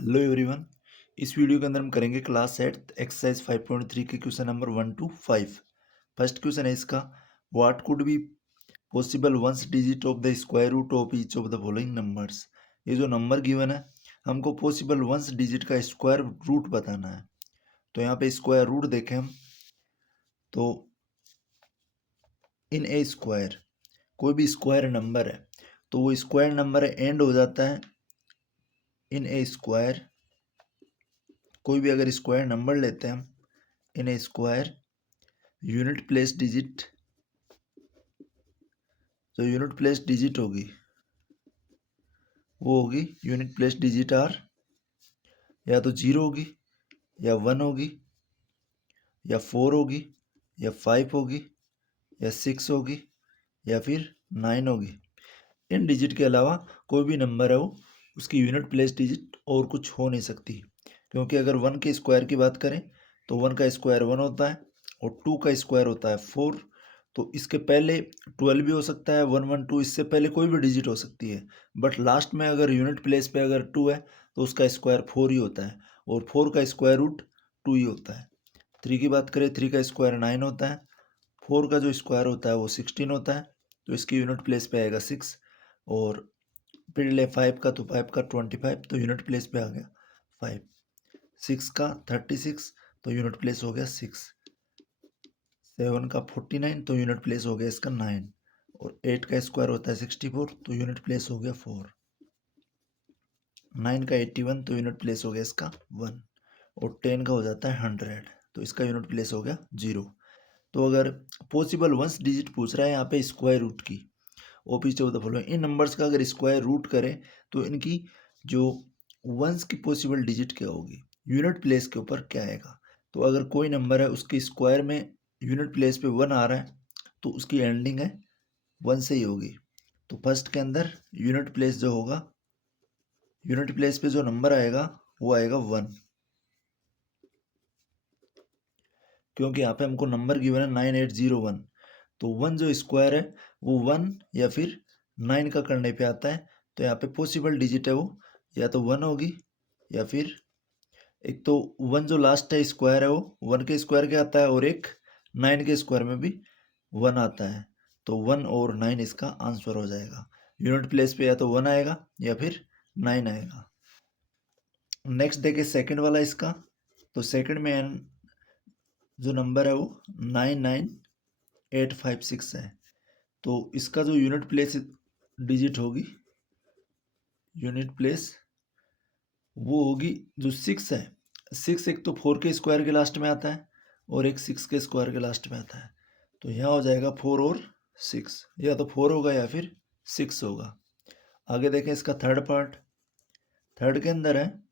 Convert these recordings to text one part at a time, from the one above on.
Hello everyone. इस video के अंदर हम करेंगे क्लास 8 एक्सरसाइज 5.3 के question number 1 to 5। First question है इसका, what could be possible ones digit of the square root of each of the following numbers. ये जो नंबर गिवन है हमको पॉसिबल वंस डिजिट का स्क्वायर रूट बताना है। तो यहाँ पे स्क्वायर रूट देखें हम तो इन ए स्क्वायर, कोई भी स्क्वायर नंबर है तो वो स्क्वायर नंबर एंड हो जाता है इन ए स्क्वायर। कोई भी अगर स्क्वायर नंबर लेते हैं हम इन ए स्क्वायर, यूनिट प्लेस डिजिट, जो यूनिट प्लेस डिजिट होगी वो होगी यूनिट प्लेस डिजिट आर, या तो 0 होगी या 1 होगी या 4 होगी या 5 होगी या 6 होगी या फिर 9 होगी। इन डिजिट के अलावा कोई भी नंबर है वो उसकी यूनिट प्लेस डिजिट और कुछ हो नहीं सकती, क्योंकि अगर 1 के स्क्वायर की बात करें तो 1 का स्क्वायर 1 होता है और 2 का स्क्वायर होता है 4। तो इसके पहले 12 भी हो सकता है, 1 1 2, इससे पहले कोई भी डिजिट हो सकती है। बट लास्ट में अगर यूनिट प्लेस पे अगर 2 है तो उसका स्क्वायर 4 ही होता है और 4 का स्क्वायर रूट 2 ही होता है। 3 की बात करें, 3 का स्क्वायर 9 होता है, 4 का जो स्क्वायर होता है वो 16 होता है, तो इसकी यूनिट प्लेस पे आएगा 6। और फिर ले 5 का, तो 5 का 25, तो यूनिट प्लेस पे आ गया 5। 6 का 36, तो यूनिट प्लेस हो गया 6। 7 का 49, तो यूनिट प्लेस हो गया इसका 9। और 8 का स्क्वायर होता है 64, तो यूनिट प्लेस हो गया 4। 9 का 81, तो यूनिट प्लेस हो गया इसका 1। और 10 का हो जाता है 100, तो इसका यूनिट प्लेस हो गया 0। तो अगर पॉसिबल वंस डिजिट पूछ रहा है यहाँ पे स्क्वायर रूट की, ओपीच ऑफ द फॉलोइंग, इन नंबर्स का अगर स्क्वायर रूट करें तो इनकी जो वंस की पॉसिबल डिजिट क्या होगी, यूनिट प्लेस के ऊपर क्या आएगा। तो अगर कोई नंबर है उसके स्क्वायर में यूनिट प्लेस पे 1 आ रहा है तो उसकी एंडिंग है 1 से ही होगी। तो फर्स्ट के अंदर यूनिट प्लेस जो होगा, यूनिट प्लेस पे जो नंबर आएगा वो आएगा 1, क्योंकि यहाँ पे हमको नंबर गिवन है 9801। तो 1 जो स्क्वायर है वो 1 या फिर 9 का करने पे आता है। तो यहाँ पे पॉसिबल डिजिट है वो या तो 1 होगी या फिर एक तो 1 जो लास्ट है स्क्वायर है वो 1 के स्क्वायर के आता है और एक 9 के स्क्वायर में भी 1 आता है। तो 1 और 9 इसका आंसर हो जाएगा। यूनिट प्लेस पे या तो 1 आएगा या फिर 9 आएगा। नेक्स्ट देखे सेकंड वाला इसका, तो सेकंड में जो नंबर है वो 99856 है। तो इसका जो यूनिट प्लेस डिजिट होगी, यूनिट प्लेस वो होगी जो 6 है। 6 एक तो 4 के स्क्वायर के लास्ट में आता है और एक 6 के स्क्वायर के लास्ट में आता है। तो यहाँ हो जाएगा 4 और 6, या तो 4 होगा या फिर 6 होगा। आगे देखें इसका थर्ड पार्ट, थर्ड के अंदर है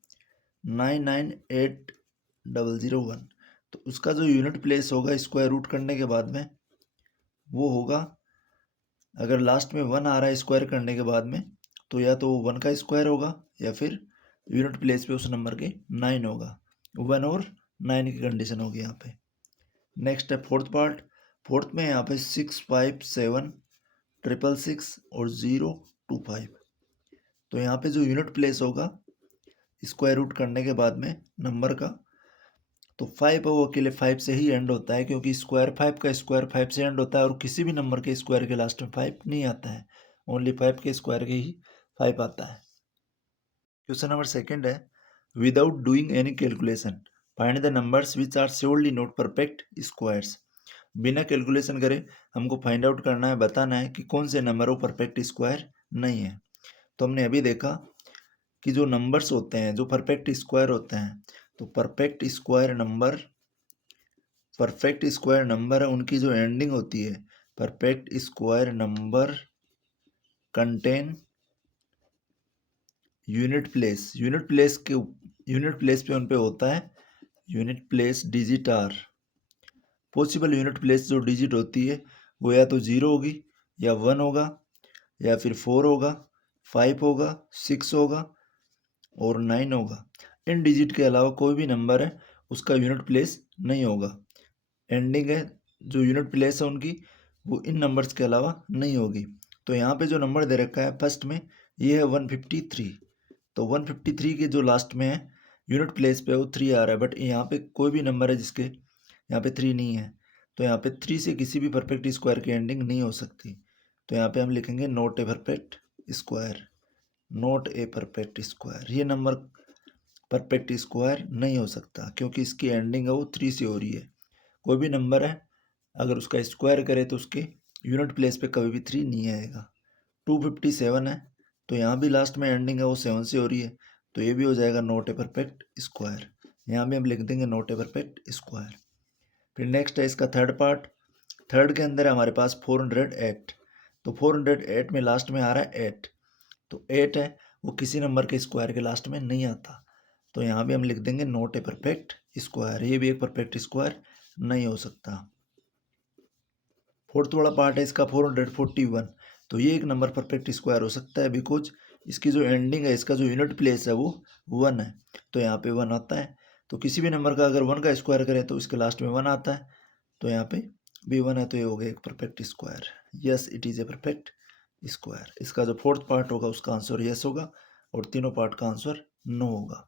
998001। तो उसका जो यूनिट प्लेस होगा स्क्वायर रूट करने के बाद में वो होगा, अगर लास्ट में 1 आ रहा है स्क्वायर करने के बाद में तो या तो 1 का स्क्वायर होगा या फिर यूनिट प्लेस पे उस नंबर के 9 होगा। 1 और 9 की कंडीशन होगी यहाँ पे। नेक्स्ट है फोर्थ पार्ट, फोर्थ में यहाँ पे 657666 और 025। तो यहाँ पे जो यूनिट प्लेस होगा स्क्वायर रूट करने के बाद में नंबर का, तो 5 है वो अकेले 5 से ही एंड होता है, क्योंकि स्क्वायर 5 का स्क्वायर 5 से एंड होता है और किसी भी नंबर के स्क्वायर के लास्ट में 5 नहीं आता है, ओनली 5 के स्क्वायर के ही 5 आता है। क्वेश्चन नंबर सेकंड है, without doing any calculation find the numbers which are surely not perfect squares. बिना कैलकुलेशन करे हमको फाइंड आउट करना है, बताना है कि कौन से नंबर वो परफेक्ट स्क्वायर नहीं है। तो हमने अभी देखा कि जो नंबर्स होते हैं जो परफेक्ट स्क्वायर होते हैं, तो परफेक्ट स्क्वायर नंबर है उनकी जो एंडिंग होती है, perfect square number contain unit place, unit place पे उन पे होता है unit place digit are. Possible unit place जो डिजिट होती है वो या तो 0 होगी या 1 होगा या फिर 4 होगा, 5 होगा, 6 होगा और 9 होगा। इन डिजिट के अलावा कोई भी नंबर है उसका यूनिट प्लेस नहीं होगा। एंडिंग है जो यूनिट प्लेस है उनकी वो इन नंबर्स के अलावा नहीं होगी। तो यहाँ पे जो नंबर दे रखा है फर्स्ट में ये है 153, तो 153 के जो लास्ट में है यूनिट प्लेस पे वो 3 आ रहा है, बट यहाँ पे कोई भी नंबर है जिसके यहाँ पे 3 नहीं है, तो यहाँ पे 3 से किसी भी परफेक्ट स्क्वायर की एंडिंग नहीं हो सकती। तो यहाँ पे हम लिखेंगे not a perfect square, not a perfect square. ये नंबर परफेक्ट स्क्वायर नहीं हो सकता क्योंकि इसकी एंडिंग है वो 3 से हो रही है। कोई भी नंबर है अगर उसका स्क्वायर करे तो उसके यूनिट प्लेस पे कभी भी 3 नहीं आएगा। 257 है तो यहाँ भी लास्ट में एंडिंग है वो 7 से हो रही है, तो ये भी हो जाएगा नॉट ए परफेक्ट स्क्वायर। यहाँ भी हम लिख देंगे नॉट ए परफेक्ट स्क्वायर। फिर नेक्स्ट है इसका थर्ड पार्ट। थर्ड के अंदर है हमारे पास 408। तो 408 में लास्ट में आ रहा है 8, तो 8 है वो किसी नंबर के स्क्वायर के लास्ट में नहीं आता, तो यहाँ भी हम लिख देंगे नॉट ए परफेक्ट स्क्वायर। ये भी एक परफेक्ट स्क्वायर नहीं हो सकता। फोर्थ वाला पार्ट है इसका 441। तो ये एक नंबर परफेक्ट स्क्वायर हो सकता है बिकॉज इसकी जो एंडिंग है, इसका जो यूनिट प्लेस है वो 1 है, तो यहाँ पे 1 आता है। तो किसी भी नंबर का अगर 1 का स्क्वायर करें तो इसके लास्ट में 1 आता है, तो यहाँ पे भी 1 है, तो ये हो गया एक perfect square. Yes it is a perfect square. इसका जो फोर्थ पार्ट होगा उसका आंसर यस होगा और तीनों पार्ट का आंसर नो होगा।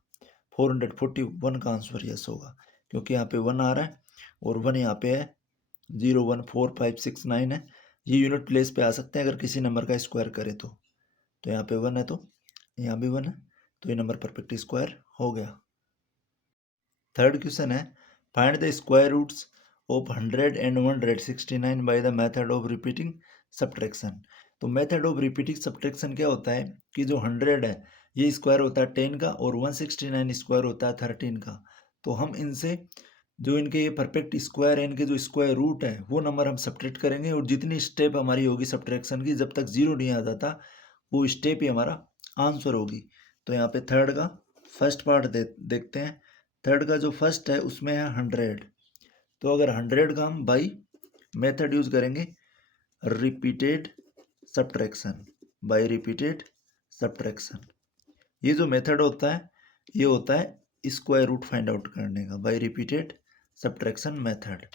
441 का आंसर यस होगा क्योंकि यहाँ पे 1 आ रहा है और 1 यहाँ पे है, 0 1 4 5 6 9 है, ये यूनिट प्लेस पे आ सकते हैं अगर किसी नंबर का स्क्वायर करे तो यहाँ पे 1 है तो यहाँ भी 1 है, तो ये नंबर परफेक्ट स्क्वायर हो गया। थर्ड क्वेश्चन है find the square roots of 100 and 169 by the method of repeating subtraction. तो मेथड ऑफ रिपीटिंग सब्ट्रैक्शन क्या होता है कि जो 100 है ये स्क्वायर होता है 10 का और 169 स्क्वायर होता है 13 का। तो हम इनसे जो इनके ये परफेक्ट स्क्वायर है, इनके जो स्क्वायर रूट है वो नंबर हम सब्ट्रैक्ट करेंगे और जितनी स्टेप हमारी होगी सब्ट्रैक्शन की, जब तक 0 नहीं आ जाता वो स्टेप ही हमारा आंसर होगी। तो यहाँ पे थर्ड का फर्स्ट पार्ट देखते हैं। थर्ड का जो फर्स्ट है उसमें है 100, तो अगर 100 का हम बाई मेथड यूज करेंगे repeated subtraction, by repeated subtraction. ये जो मेथड होता है ये होता है स्क्वायर रूट फाइंड आउट करने का, बाई रिपीटेड सब्ट्रैक्शन मेथड।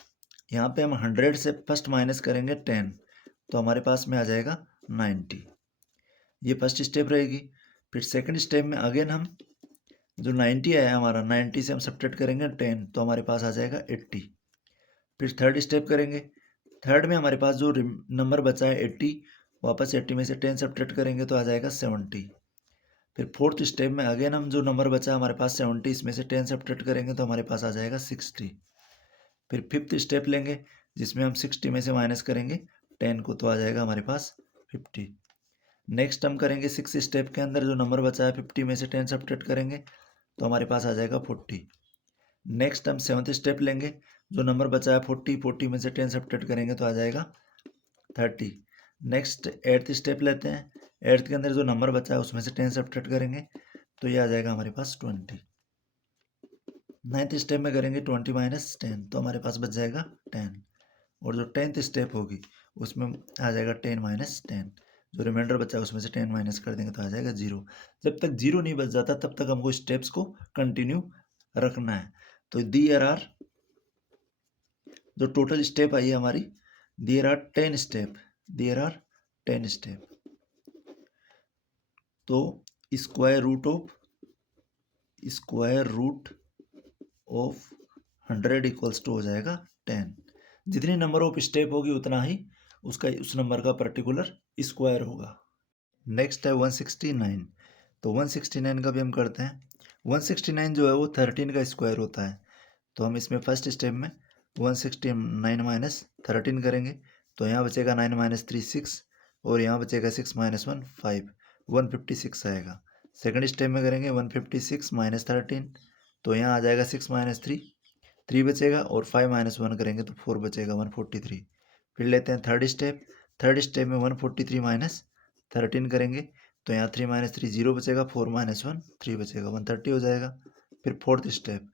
यहाँ पे हम 100 से फर्स्ट माइनस करेंगे 10, तो हमारे पास में आ जाएगा 90। ये फर्स्ट स्टेप रहेगी। फिर सेकंड स्टेप में अगेन हम जो 90 आया हमारा 90 से हम सब्ट्रैक्ट करेंगे 10, तो हमारे पास आ जाएगा 80। फिर थर्ड स्टेप करेंगे। थर्ड में हमारे पास जो नंबर बचा है 80, वापस 80 में से 10 सब्ट्रैक्ट करेंगे तो आ जाएगा 70। फिर फोर्थ स्टेप में अगेन हम जो नंबर बचा है हमारे पास 70, इसमें से 10 सब्ट्रैक्ट करेंगे तो हमारे पास आ जाएगा 60। फिर फिफ्थ स्टेप लेंगे जिसमें हम 60 में से माइनस करेंगे 10 को, तो आ जाएगा हमारे पास 50। नेक्स्ट हम करेंगे सिक्स स्टेप के अंदर जो नंबर बचा है 50 में से 10 सब्ट्रैक्ट करेंगे तो हमारे पास आ जाएगा 40। नेक्स्ट हम सेवन्थ स्टेप लेंगे, जो नंबर बचा है 40 में से 10 सब्ट्रैक्ट करेंगे तो आ जाएगा 30। नेक्स्ट एट्थ स्टेप लेते हैं। एट्थ के अंदर जो नंबर बचा है उसमें से 10 सब्ट्रैक्ट करेंगे तो ये आ जाएगा हमारे पास 20। नाइन्थ स्टेप में करेंगे 20 माइनस 10, तो हमारे पास बच जाएगा 10। और जो 10th स्टेप होगी उसमें आ जाएगा 10 माइनस 10, जो रिमाइंडर बचा है उसमें से 10 माइनस कर देंगे तो आ जाएगा 0। जब तक 0 नहीं बच जाता तब तक हमको स्टेप्स को कंटिन्यू रखना है। तो देयर आर जो टोटल स्टेप आई है हमारी, there are 10 step, there are 10 step. तो square root of 100 equals to हो जाएगा 10। जितनी नंबर ऑफ स्टेप होगी उतना ही उसका उस नंबर का पर्टिकुलर स्क्वायर होगा। नेक्स्ट है 169। तो 169 का भी हम करते हैं। 169 जो है वो 13 का स्क्वायर होता है, तो हम इसमें फर्स्ट स्टेप में 169 माइनस 13 करेंगे तो यहाँ बचेगा 9 माइनस 3 6, और यहाँ बचेगा 6 माइनस 1 5, 156 आएगा। सेकंड स्टेप में करेंगे 156 माइनस 13, तो यहाँ आ जाएगा 6 माइनस 3 बचेगा, और 5 माइनस 1 करेंगे तो 4 बचेगा 143। फिर लेते हैं थर्ड स्टेप। थर्ड स्टेप में 143 माइनस 13 करेंगे तो यहाँ 3 माइनस 3 0 बचेगा, 4 माइनस 1 3 बचेगा, 130 हो जाएगा। फिर फोर्थ स्टेप,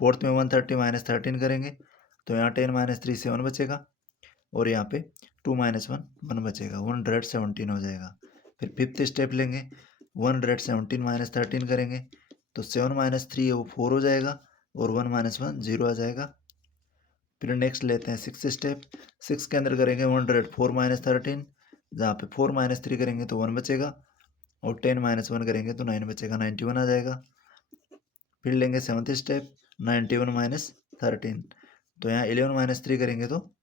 फोर्थ में 130 माइनस 13 करेंगे तो यहाँ 10 माइनस 3 7 बचेगा, और यहाँ पे 2 माइनस 1 1 बचेगा, 117 हो जाएगा। फिर फिफ्थ स्टेप लेंगे, 117 माइनस 13 करेंगे तो 7 माइनस 3 है वो 4 हो जाएगा, और 1 माइनस 1 0 आ जाएगा। फिर नेक्स्ट लेते हैं सिक्स स्टेप। सिक्स के अंदर करेंगे 104 माइनस 13, जहाँ पे 4 माइनस 3 करेंगे तो 1 बचेगा, और 10 माइनस 1 करेंगे तो 9 बचेगा, 91 आ जाएगा। फिर लेंगे 7th स्टेप, 91 माइनस 13, तो यहाँ 11 माइनस 3 करेंगे तो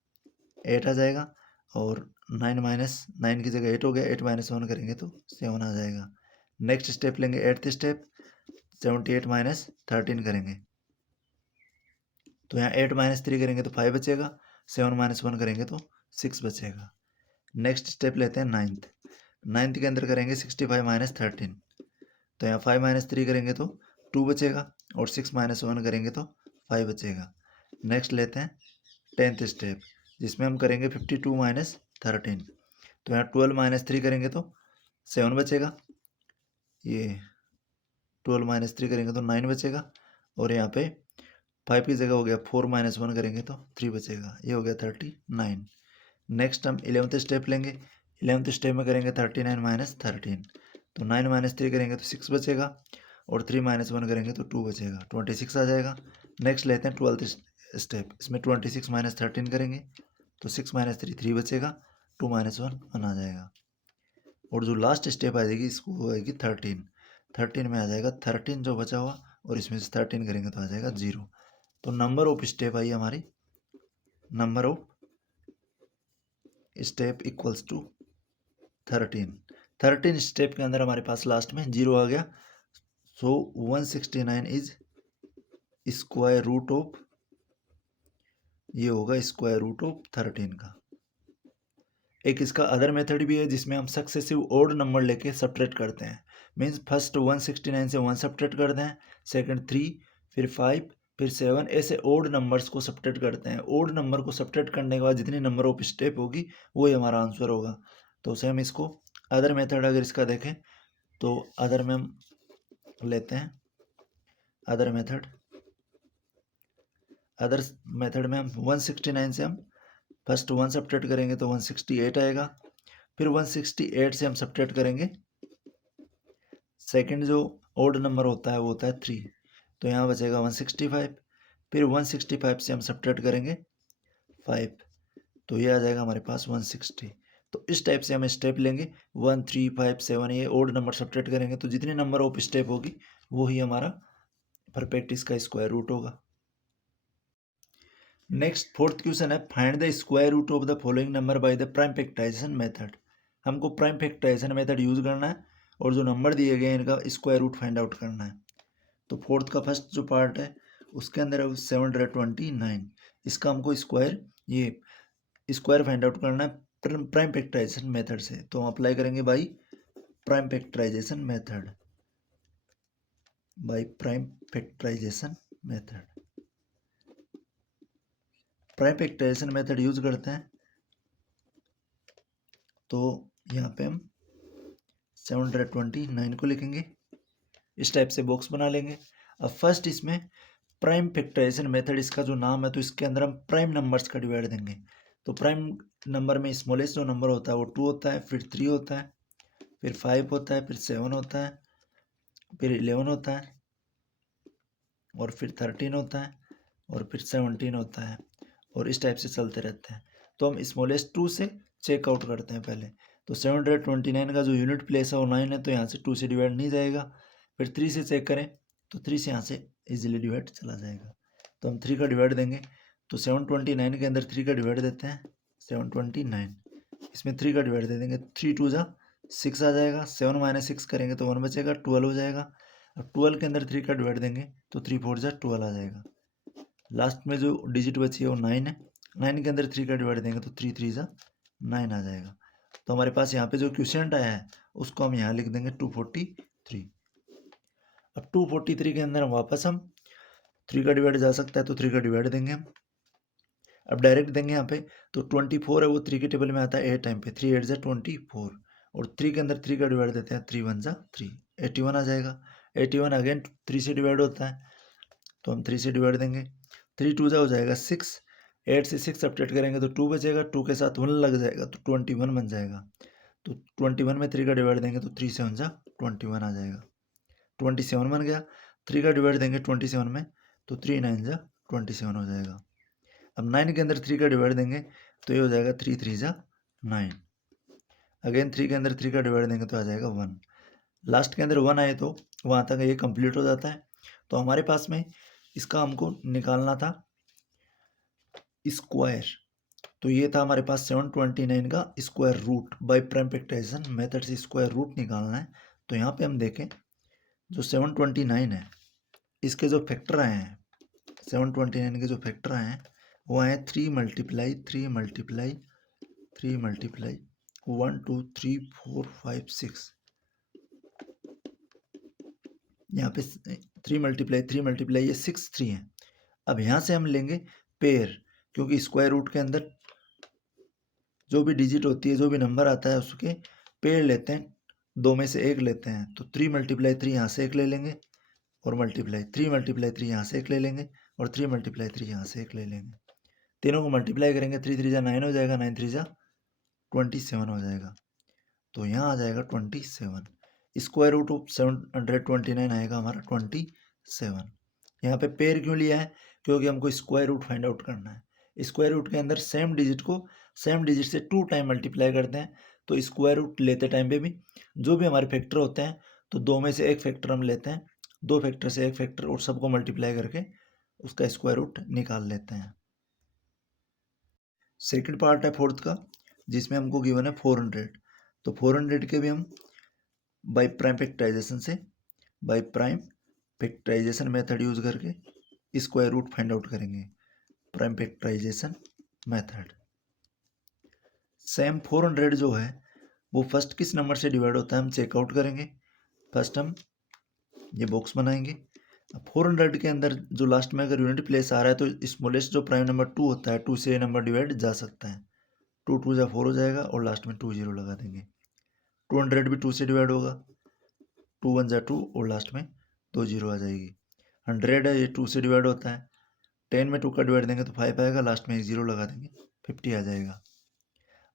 8 आ जाएगा। और 9 माइनस 9 की जगह 8 हो गया, 8 माइनस 1 करेंगे तो 7 आ जाएगा। नेक्स्ट स्टेप लेंगे 8th स्टेप, 78 माइनस 13 करेंगे, तो यहाँ 8 माइनस 3 करेंगे तो 5 बचेगा, 7 माइनस 1 करेंगे तो 6 बचेगा। नेक्स्ट स्टेप लेते हैं 9th के अंदर करेंगे 65 माइनस 13, तो यहाँ 5 माइनस 3 करेंगे तो 2 बचेगा, और 6 माइनस 1 करेंगे तो 5 बचेगा। नेक्स्ट लेते हैं 10th स्टेप, जिसमें हम करेंगे 52 माइनस 13, तो यहाँ 12 माइनस 3 करेंगे तो 7 बचेगा, ये 12 माइनस 3 करेंगे तो 9 बचेगा, और यहाँ पे 5 की जगह हो गया 4 माइनस 1 करेंगे तो 3 बचेगा, ये हो गया 39। नेक्स्ट हम 11th स्टेप लेंगे, 11th स्टेप में करेंगे 39 माइनस 13, तो 9 माइनस 3 करेंगे तो 6 बचेगा, और 3 माइनस 1 करेंगे तो 2 बचेगा, 26 आ जाएगा। नेक्स्ट लेते हैं 12th स्टेप, इसमें 26 माइनस 13 करेंगे तो 6 माइनस 3 3 बचेगा, 2 माइनस 1 1 आ जाएगा। और जो लास्ट स्टेप आ जाएगी इसको होएगी 13 में आ जाएगा 13 जो बचा हुआ, और इसमें से 13 करेंगे तो आ जाएगा 0। तो नंबर ऑफ स्टेप आई हमारी, number of step equals to 13 step के अंदर हमारे पास लास्ट में 0 आ गया। So 169 is square root of, ये होगा स्क्वायर रूट ऑफ 13 का। एक इसका अदर मेथड भी है जिसमें हम सक्सेसिव ओड नंबर लेके सब्ट्रैक्ट करते हैं। मीन्स फर्स्ट 169 से 1 सब्ट्रैक्ट करते हैं, सेकंड 3, फिर 5, फिर 7, ऐसे ओड नंबर्स को सब्ट्रैक्ट करते हैं। ओड नंबर को सब्ट्रैक्ट करने के बाद जितनी नंबर ऑफ स्टेप होगी वही हमारा आंसर होगा। तो उसे हम इसको अदर मेथड अगर इसका देखें तो अदर में हम लेते हैं अदर मेथड में हम 169 से हम फर्स्ट 1 सब्ट्रैक्ट करेंगे तो 168 आएगा, फिर 168 से हम सब्ट्रैक्ट करेंगे सेकंड जो ओड नंबर होता है वो होता है 3, तो यहाँ बचेगा 165, फिर 165 से हम सब्ट्रैक्ट करेंगे 5, तो ये आ जाएगा हमारे पास 160। तो इस टाइप से हम स्टेप लेंगे 1 3 5 7, ये ओड नंबर सब्ट्रैक्ट करेंगे तो जितने नंबर ऑफ स्टेप होगी वो ही हमारा परफेक्ट इसका स्क्वायर रूट होगा। नेक्स्ट फोर्थ क्वेश्चन है, find the square root of the following number by the prime factorization method. हमको प्राइम फैक्टराइजेशन मेथड यूज करना है और जो नंबर दिए गए हैं इनका स्क्वायर रूट फाइंड आउट करना है। तो फोर्थ का फर्स्ट जो पार्ट है उसके अंदर है 729, इसका हमको स्क्वायर फाइंड आउट करना है प्राइम फैक्टराइजेशन मेथड से। तो हम अप्लाई करेंगे by prime factorization method, prime factorization method use करते हैं। तो यहाँ पे हम 729 को लिखेंगे, इस टाइप से बॉक्स बना लेंगे। अब फर्स्ट इसमें प्राइम फैक्टराइजेशन मेथड, इसका जो नाम है तो इसके अंदर हम प्राइम नंबर्स का डिवाइड देंगे। तो प्राइम नंबर में स्मॉलेस्ट जो नंबर होता है वो 2 होता है, फिर 3 होता है, फिर 5 होता है, फिर 7 होता है, फिर 11 होता है, और फिर 13 होता है, और फिर 17 होता है, और इस टाइप से चलते रहते हैं। तो हम स्मॉलेस्ट 2 से चेकआउट करते हैं पहले। तो 729 का जो यूनिट प्लेस है वो 9 है, तो यहाँ से 2 से डिवाइड नहीं जाएगा। फिर 3 से चेक करें तो 3 से यहाँ से इजीली डिवाइड चला जाएगा। तो हम 3 का डिवाइड देंगे, तो 729 के अंदर 3 का डिवाइड देते हैं 729, इसमें 3 का डिवाइड दे देंगे, 3 2 जा 6 आ जाएगा, 7 माइनस 6 करेंगे तो 1 बचेगा, 12 हो जाएगा। अब 12 के अंदर 3 का डिवाइड देंगे तो 3 4 जा 12 आ जाएगा। लास्ट में जो डिजिट बची है वो 9 है, 9 के अंदर 3 का डिवाइड देंगे तो 3 3 जा 9 आ जाएगा। तो हमारे पास यहाँ पे जो क्वेश्चन आया है उसको हम यहाँ लिख देंगे 243। अब 243 के अंदर वापस हम 3 का डिवाइड जा सकता है तो 3 का डिवाइड देंगे हम। अब डायरेक्ट देंगे यहाँ पे, तो 24 है वो 3 के टेबल में आता है 8 टाइम पे, 3 8 जा 24, और 3 के अंदर 3 का डिवाइड देते हैं, 3 1 जा 3, 81 आ जाएगा। 81 अगेन 3 से डिवाइड होता है तो हम 3 से डिवाइड देंगे, 3 2 जा हो जाएगा 6, 8 से 6 सब्ट्रैक्ट करेंगे तो 2 बचेगा, 2 के साथ 1 लग जाएगा तो 21 बन जाएगा। तो 21 में 3 का डिवाइड देंगे तो 3 से 1 जा 21 आ जाएगा, 27 बन गया। 3 का डिवाइड देंगे 27 में तो 3 9 जा 27 हो जाएगा। अब 9 के अंदर 3 का डिवाइड देंगे तो ये हो जाएगा 3 3 जा 9, अगेन 3 के अंदर 3 का डिवाइड देंगे तो आ जाएगा 1, लास्ट के अंदर 1 आए तो वहाँ तक ये कंप्लीट हो जाता है। तो हमारे पास में इसका हमको निकालना था स्क्वायर। तो ये था हमारे पास 729 का square root. By prime factorization method से स्क्वायर रूट निकालना है। तो यहाँ पे हम देखें जो 729 है इसके जो फैक्टर आए हैं, 729 के जो फैक्टर आए हैं वो आए 3 मल्टीप्लाई 3 मल्टीप्लाई 3 मल्टीप्लाई 1 2 3 4 5 6। यहाँ पे 3 मल्टीप्लाई ये 6 3 है। अब यहाँ से हम लेंगे पेयर, क्योंकि स्क्वायर रूट के अंदर जो भी डिजिट होती है, जो भी नंबर आता है उसके पेयर लेते हैं, दो में से एक लेते हैं। तो 3 मल्टीप्लाई 3 यहाँ से एक ले लेंगे और मल्टीप्लाई 3 मल्टीप्लाई 3 यहाँ से एक ले लेंगे और 3 मल्टीप्लाई 3 यहाँ से एक ले लेंगे। तीनों को मल्टीप्लाई करेंगे, 3 3 जा 9 हो जाएगा, 9 3 जा 27 हो जाएगा। तो यहाँ आ जाएगा 27। स्क्वायर रूट ऑफ 729 आएगा हमारा 27। यहाँ पे पेयर क्यों लिया है? क्योंकि हमको स्क्वायर रूट फाइंड आउट करना है। स्क्वायर रूट के अंदर सेम डिजिट को सेम डिजिट से 2 टाइम मल्टीप्लाई करते हैं। तो स्क्वायर रूट लेते टाइम पे भी जो भी हमारे फैक्टर होते हैं तो दो में से एक फैक्टर हम लेते हैं, दो फैक्टर से एक फैक्टर और सबको मल्टीप्लाई करके उसका स्क्वायर रूट निकाल लेते हैं। सेकंड पार्ट है फोर्थ का, जिसमें हमको गिवन है 400। तो 400 के भी हम बाय प्राइम फैक्टराइजेशन से by prime factorization method use करके स्क्वायर रूट फाइंड आउट करेंगे। प्राइम फैक्टराइजेशन मेथड सेम 400 जो है वो फर्स्ट किस नंबर से डिवाइड होता है हम चेकआउट करेंगे। फर्स्ट हम ये बॉक्स बनाएंगे। अब 400 के अंदर जो लास्ट में अगर यूनिट प्लेस आ रहा है तो स्मॉलेस्ट जो प्राइम नंबर 2 होता है 2 से ये नंबर डिवाइड जा सकता है। 2 2 जा 4 हो जाएगा और लास्ट में 2 0 लगा देंगे। 200 भी 2 से डिवाइड होगा, 2 1 जा 2 और लास्ट में 2 0 आ जाएगी। 100 है ये 2 से डिवाइड होता है, 10 में 2 का डिवाइड देंगे तो 5 आएगा, लास्ट में 1 0 लगा देंगे, 50 आ जाएगा।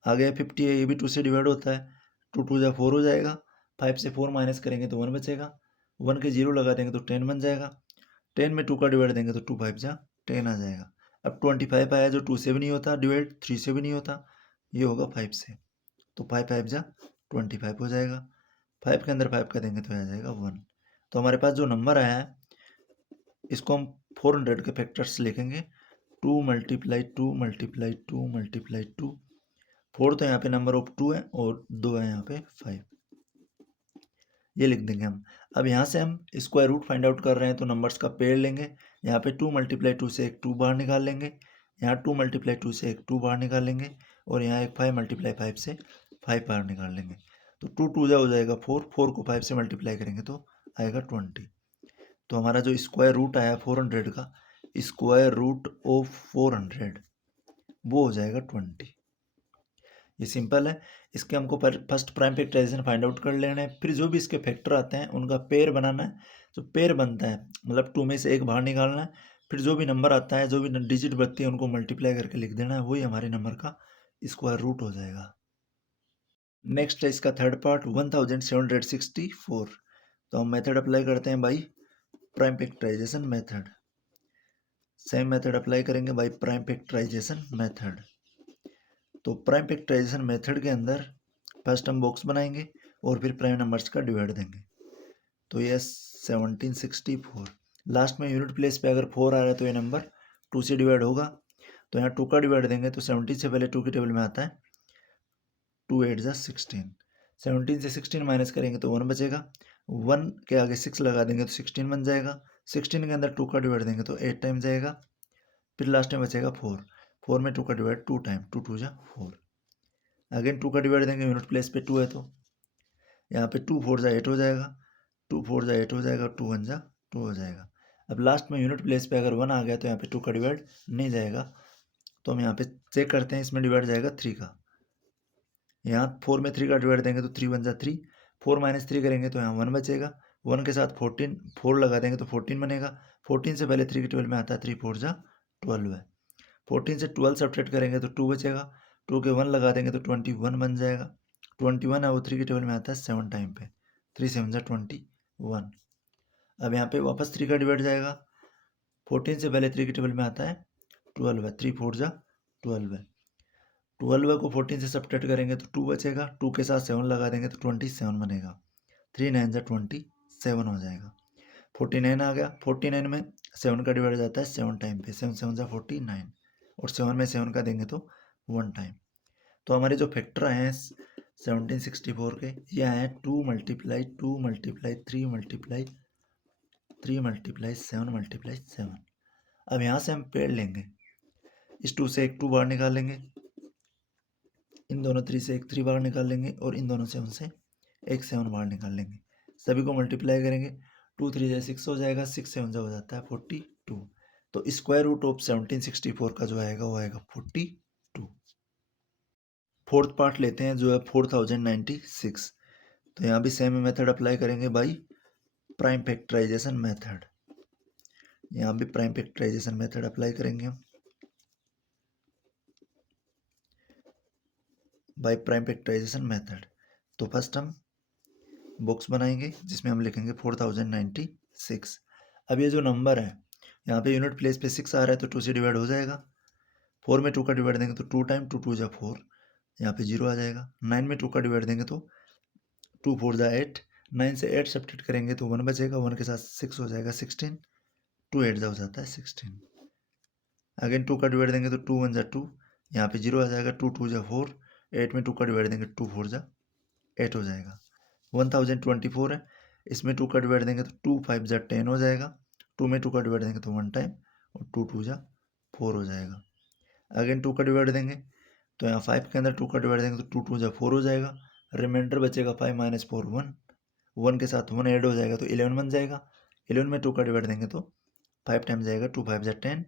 आ गया 50 है, ये भी 2 से डिवाइड होता है, 2 2 जा 4 हो जाएगा, 5 से 4 माइनस करेंगे तो 1 बचेगा, 1 के 0 लगा देंगे तो 10 बन जाएगा, 10 में 2 का डिवाइड देंगे तो 2 5 जा 10 आ जाएगा। अब 25 आया जो 2 से भी नहीं होता डिवाइड, 3 से भी नहीं होता, ये होगा 5 से, तो 5 5 जा 25 हो जाएगा। 5 के अंदर 5 का देंगे तो आ जाएगा 1। तो हमारे पास जो नंबर आया है इसको हम 400 के फैक्टर्स लिखेंगे, 2 मल्टीप्लाई 2 मल्टीप्लाई 2 मल्टीप्लाई 2। 4 तो यहाँ पे नंबर ऑफ 2 है और 2 है यहाँ पे 5, ये लिख देंगे हम। अब यहाँ से हम स्क्वायर रूट फाइंड आउट कर रहे हैं तो नंबर्स का पेयर लेंगे। यहाँ पे 2 मल्टीप्लाई 2 से एक 2 बाहर निकाल लेंगे, यहाँ 2 मल्टीप्लाई 2 से एक 2 बाहर निकाल लेंगे और यहाँ एक 5 मल्टीप्लाई 5 से 5 बाहर निकाल लेंगे। तो 2 2 जा हो जाएगा 4, 4 को 5 से मल्टीप्लाई करेंगे तो आएगा 20। तो हमारा जो स्क्वायर रूट आया 400 का, स्क्वायर रूट ऑफ 400 वो हो जाएगा 20। ये सिंपल है। इसके हमको first prime factorization find out कर लेना है, फिर जो भी इसके फैक्टर आते हैं उनका पेयर बनाना है। जो पेयर बनता है मतलब 2 में से एक बाहर निकालना है, फिर जो भी नंबर आता है, जो भी डिजिट बचती है उनको मल्टीप्लाई करके लिख देना है, वही हमारे नंबर का स्क्वायर रूट हो जाएगा। नेक्स्ट है इसका थर्ड पार्ट 1764। तो हम मेथड अप्लाई करते हैं by prime factorization method. Same method apply करेंगे बाई प्राइम फैक्टराइजेशन मेथड। तो प्राइम फैक्टराइजेशन मेथड के अंदर फर्स्ट हम बॉक्स बनाएंगे और फिर प्राइम नंबर्स का डिवाइड देंगे। तो ये 1764, लास्ट में यूनिट प्लेस पे अगर 4 आ रहा है तो ये नंबर 2 से डिवाइड होगा, तो यहाँ 2 का डिवाइड देंगे तो 17 से पहले 2 की टेबल में आता है 2 8 जा 16, 17 से 16 माइनस करेंगे तो 1 बचेगा, 1 के आगे 6 लगा देंगे तो 16 बन जाएगा, 16 के अंदर 2 का डिवाइड देंगे तो 8 टाइम जाएगा, फिर लास्ट में बचेगा 4, 4 में 2 का डिवाइड 2 टाइम, 2 2 जा 4, अगेन 2 का डिवाइड देंगे, यूनिट प्लेस पे 2 है तो यहाँ पे 2 4 जा 8 हो जाएगा, 2 4 जा 8 हो जाएगा, 2 1 जा 2 हो जाएगा। अब लास्ट में यूनिट प्लेस पे अगर 1 आ गया तो यहाँ पे 2 का डिवाइड नहीं जाएगा, तो हम यहाँ पे चेक करते हैं, इसमें डिवाइड जाएगा 3 का, यहाँ 4 में 3 का डिवाइड देंगे तो 3 1 जा 3, 4 माइनस 3 करेंगे तो यहाँ 1 बचेगा, 1 के साथ 14 4 लगा देंगे तो 14 बनेगा, 14 से पहले 3 की टेबल में आता है 3 4 जा 12 है, 14 से 12 सब्ट्रैक्ट करेंगे तो 2 बचेगा, 2 के 1 लगा देंगे तो 21 बन जाएगा, 21 है वो 3 की टेबल में आता है 7 टाइम पे, 3 7 जा 21। अब यहाँ पे वापस 3 का डिवाइड जाएगा, 14 से पहले 3 की टेबल में आता है 12 है, 3 4 जा 12 है, 12 को 14 से सब्ट्रैक्ट करेंगे तो 2 बचेगा, 2 के साथ 7 लगा देंगे तो 27 बनेगा, 3 9 जा 27 हो जाएगा। 49 आ गया। 49 में 7 का डिवाइड जाता है 7 टाइम पे, 7 7 जा 49 और 7 में 7 का देंगे तो 1 टाइम। तो हमारे जो फैक्टर हैं 1764 के ये आए 2 multiply 2 multiply 3 multiply 3 multiply 7 multiply 7। अब यहाँ से हम पेड़ लेंगे, इस 2 से एक 2 बाहर निकालेंगे, इन दोनों 3 से एक 3 बाहर निकाल लेंगे और इन दोनों 7 से एक 7 बाहर निकाल लेंगे। सभी को मल्टीप्लाई करेंगे, 2 3 जा 6 हो जाएगा, 6 7 जा हो जाता है 42। तो स्क्वायर रूट ऑफ 1764 का जो आएगा वो आएगा 42। फोर्थ पार्ट लेते हैं जो है 4096। तो यहाँ भी सेम मेथड अप्लाई करेंगे बाई प्राइम फैक्टराइजेशन मेथड। यहाँ भी प्राइम फैक्टराइजेशन मेथड अप्लाई करेंगे हम बाई प्राइम फैक्टराइजेशन मेथड। तो फर्स्ट हम बॉक्स बनाएंगे जिसमें हम लिखेंगे 4096। अब ये जो नंबर है यहाँ पे यूनिट प्लेस पे 6 आ रहा है तो 2 से डिवाइड हो जाएगा। 4 में 2 का डिवाइड देंगे तो 2 टाइम 2 2 जा 4, यहाँ पे 0 आ जाएगा। 9 में 2 का डिवाइड देंगे तो 2 4 जा 8, 9 से 8 सब्ट्रैक्ट करेंगे तो 1 बचेगा, 1 के साथ 6 हो जाएगा 16, 2 8 जा हो जाता है 16। अगेन 2 का डिवाइड देंगे तो 2 1 जा 2, यहाँ पे 0 आ जाएगा। 2 2 जा 4, 8 में 2 का डिवाइड देंगे 2 4 जा 8 हो जाएगा। 1024 है, इसमें 2 का डिवाइड देंगे तो 2 5 जा 10 हो जाएगा। 2 में 2 का डिवाइड देंगे तो 1 टाइम और 2 2 जा 4 हो जाएगा। अगेन 2 का डिवाइड देंगे तो यहाँ 5 के अंदर 2 का डिवाइड देंगे तो 2 2 जा 4 हो जाएगा। रिमाइंडर बचेगा 5 - 4 1, 1 के साथ 1 ऐड हो जाएगा तो 11 बन जाएगा। 11 में 2 का डिवाइड देंगे तो 5 टाइम जाएगा, 2 5 जा 10,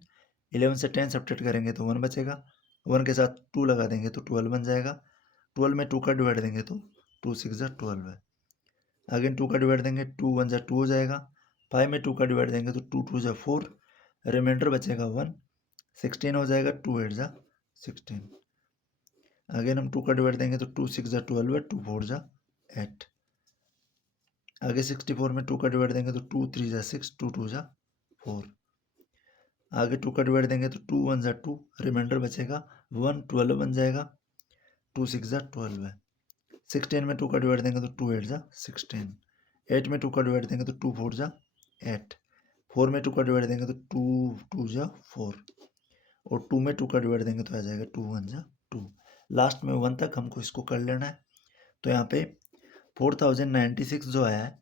11 से 10 सब्ट्रैक्ट करेंगे तो 1 बचेगा, 1 के साथ 2 लगा देंगे तो 12 बन जाएगा। 12 में 2 का डिवाइड देंगे तो 2 6 जा 12 है। अगेन 2 का डिवाइड देंगे 2 1 जा 2 हो जाएगा। 5 में 2 का डिवाइड देंगे तो 2 2 जा 4, रिमाइंडर बचेगा 1, 16 हो जाएगा। 2 8 जा 16। अगेन हम 2 का डिवाइड देंगे तो 2 6 जा 12 है, 2 4 जा 8। आगे 64 में 2 का डिवाइड देंगे तो 2 3 जा 6, 2 2 जा 4। आगे 2 का डिवाइड देंगे तो 2 1 जा 2, रिमाइंडर बचेगा 1, 12 बन जाएगा। 2 6 जा 12 है। 16 में 2 का डिवाइड देंगे तो 2 8 जा 16। 8 में 2 का डिवाइड देंगे तो 2 4 जा 8। 4 में 2 का डिवाइड देंगे तो 2 2 जा 4 और 2 में 2 का डिवाइड देंगे तो आ जाएगा 2 1 जा 2। लास्ट में 1 तक हमको इसको कर लेना है। तो यहाँ पे 4096 जो आया है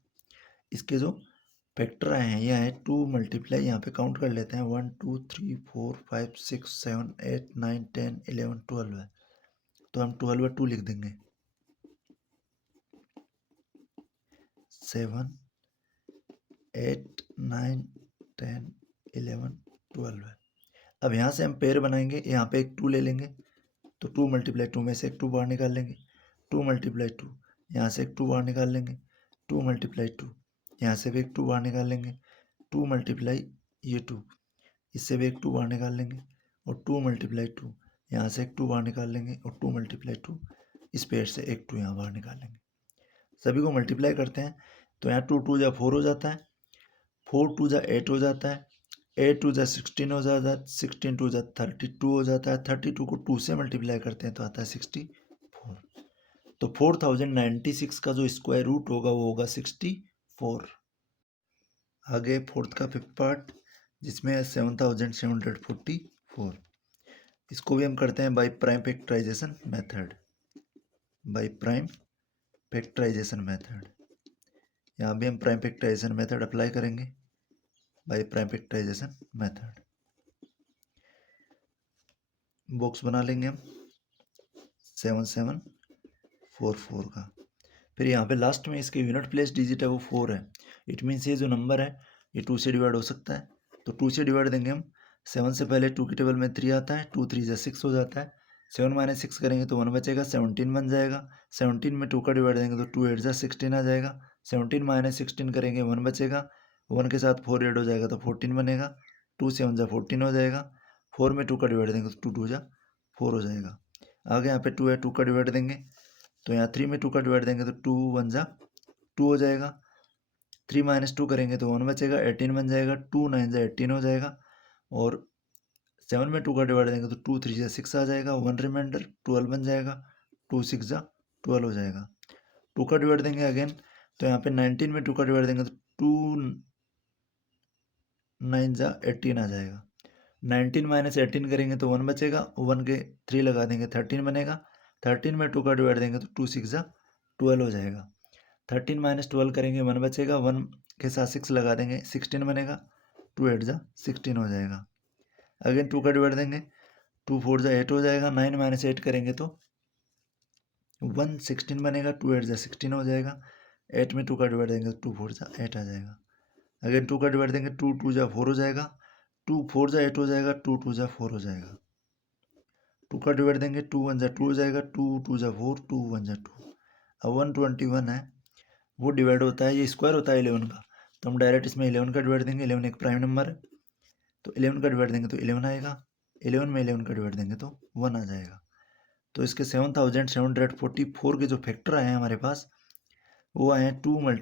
इसके जो फैक्टर आए हैं ये आए 2 मल्टीप्लाई, यहाँ पे काउंट कर लेते हैं 1 2 3 4 5 6 7 8 9 10 11 12 है। तो हम 12 2 लिख देंगे, 7 8 9 10 11 12 है। अब यहाँ से हम पेयर बनाएंगे, यहाँ पे एक 2 ले लेंगे तो 2 मल्टीप्लाई 2 में से एक 2 बाहर निकाल लेंगे। 2 मल्टीप्लाई 2, यहाँ से एक 2 बाहर निकाल लेंगे। 2 मल्टीप्लाई 2, यहाँ से भी एक 2 बाहर निकाल लेंगे। 2 मल्टीप्लाई ये 2, इससे भी एक 2 बाहर निकाल लेंगे और 2 मल्टीप्लाई 2, यहाँ से एक 2 बाहर निकाल लेंगे और 2 मल्टीप्लाई 2, इस पेयर से एक 2 यहाँ बाहर निकाल लेंगे। सभी को मल्टीप्लाई करते हैं तो यहाँ 2 2 जा 4 हो जाता है, 4 2 जा 8 हो जाता है, 8 2 जा 16 हो जाता है, 16 2 जा 32 हो जाता है। 32 को 2 से मल्टीप्लाई करते हैं तो आता है 64। तो 4096 का जो स्क्वायर रूट होगा वो होगा 64। आगे फोर्थ का फिफ्थ पार्ट जिसमें है 7744। इसको भी हम करते हैं by prime factorization method. By prime factorization method, यहाँ भी हम प्राइम फैक्टराइजेशन मेथड अप्लाई करेंगे by prime factorization method. Box बना लेंगे हम 7744 का। फिर यहाँ पे लास्ट में इसके यूनिट प्लेस डिजिट है वो 4 है। इट मीन्स ये जो नंबर है ये 2 से डिवाइड हो सकता है तो 2 से डिवाइड देंगे हम। 7 से पहले 2 की टेबल में 3 आता है, 2 3 जा 6 हो जाता है। 7 - 6 करेंगे तो 1 बचेगा, 17 बन जाएगा। 17 में 2 का डिवाइड देंगे तो 2 8 जा 16 आ जाएगा। 17 - 16 करेंगे 1 बचेगा, 1 के साथ 4 ऐड हो जाएगा तो 14 बनेगा। 2 7 जा 14 हो जाएगा। 4 में 2 का डिवाइड देंगे तो 2 2 जा 4 हो जाएगा। आगे यहाँ पे 2 है, 2 का डिवाइड देंगे तो यहाँ 3 में 2 का डिवाइड देंगे तो 2 1 जा 2 हो जाएगा। 3 - 2 करेंगे तो 1 बचेगा, 18 बन जाएगा। 2 9 जा 18 हो जाएगा और 7 में 2 का डिवाइड देंगे तो 2 3 जा 6 आ जाएगा। 1 रिमाइंडर 12 बन जाएगा। 2 6 जा 12 हो जाएगा। 2 का डिवाइड देंगे अगेन तो यहाँ पे 19 में 2 का डिवाइड देंगे तो 2 9 जा 18 आ जाएगा। 19 माइनस 18 करेंगे तो 1 बचेगा, 1 के 3 लगा देंगे 13 बनेगा। 13 में 2 का डिवाइड देंगे तो 2 6 जा 12 हो जाएगा। 13 माइनस 12 करेंगे 1 बचेगा, 1 के साथ 6 लगा देंगे 16 बनेगा। 2 8 जा 16 हो जाएगा। अगेन 2 का डिवाइड देंगे, 2 4 जा 8 हो जाएगा। 9 माइनस 8 करेंगे तो 1 16 बनेगा। 2 8 जा 16 हो जाएगा। 8 में 2 का डिवाइड देंगे तो 2 4 जा 8 आ जाएगा। अगेन 2 का डिवाइड देंगे, 2 2 जा 4 हो जाएगा। 2 4 जा 8 हो जाएगा। 2 2 जा 4 हो जाएगा। 2 का डिवाइड देंगे, 2 1 जा 2 हो जाएगा। 2 2 जा 4, 2 1 जा 2। अब 121 है, वो डिवाइड होता है, ये स्क्वायर होता है 11 का, तो हम डायरेक्ट इसमें 11 का डिवाइड देंगे। 11 एक प्राइम नंबर है, तो 11 का डिवाइड देंगे तो 11 आएगा। 11 में 11 का डिवाइड देंगे तो 1 आ जाएगा। तो इसके 7744 के जो फैक्टर आए हैं हमारे पास, वो आए हैं 2 ×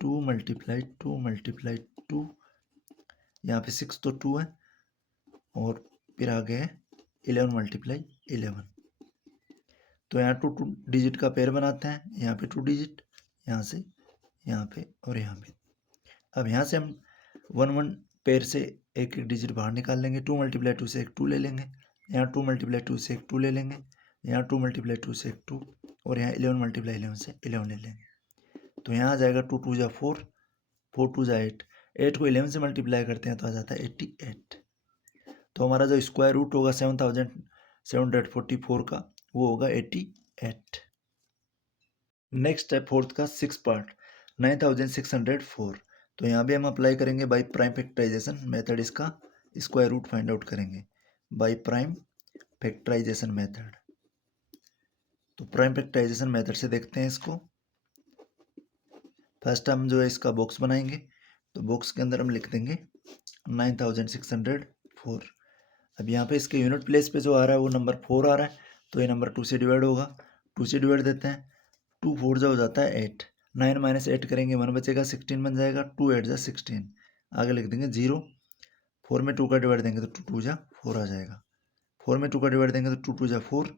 2 × 2 × 2। यहाँ पे 6 तो 2 है, और फिर आगे है 11 × 11। तो यहाँ 2 डिजिट का पेयर बनाते हैं। यहाँ पे 2 डिजिट, यहाँ से यहाँ पे और यहाँ पे। अब यहाँ से हम 1 1 पेयर से एक एक डिजिट बाहर निकाल लेंगे। 2 × 2 से एक 2 ले लेंगे। यहाँ 2 × 2 से एक 2 ले लेंगे। यहाँ 2 × 2 से एक 2, और यहाँ 11 × 11 से 11 ले लेंगे। तो यहाँ आ जाएगा 2 2 जा 4, 4 2 जा 8। 8 को 11 से मल्टीप्लाई करते हैं तो आ जाता है 88। तो हमारा जो स्क्वायर रूट होगा 7744 का, वो होगा 88। नेक्स्ट है फोर्थ का 6 पार्ट 9604। तो यहाँ भी हम अप्लाई करेंगे बाई प्राइम फैक्टराइजेशन मेथड। इसका स्क्वायर रूट फाइंड आउट करेंगे बाई प्राइम फैक्टराइजेशन मेथड। तो प्राइम फैक्टराइजेशन मेथड से देखते हैं इसको। फर्स्ट हम जो है इसका बॉक्स बनाएंगे, तो बॉक्स के अंदर हम लिख देंगे 9604। अब यहाँ पे इसके यूनिट प्लेस पे जो आ रहा है वो नंबर 4 आ रहा है, तो ये नंबर 2 से डिवाइड होगा। 2 से डिवाइड देते हैं, 2 4 जा हो जाता है 8। 9 माइनस 8 करेंगे 1 बचेगा, 16 बन जाएगा। 2 8 जा 16, आगे लिख देंगे 0। 4 में 2 का डिवाइड देंगे तो 2 2 जा 4 आ जाएगा। 4 में 2 का डिवाइड देंगे तो 2 2 जा 4,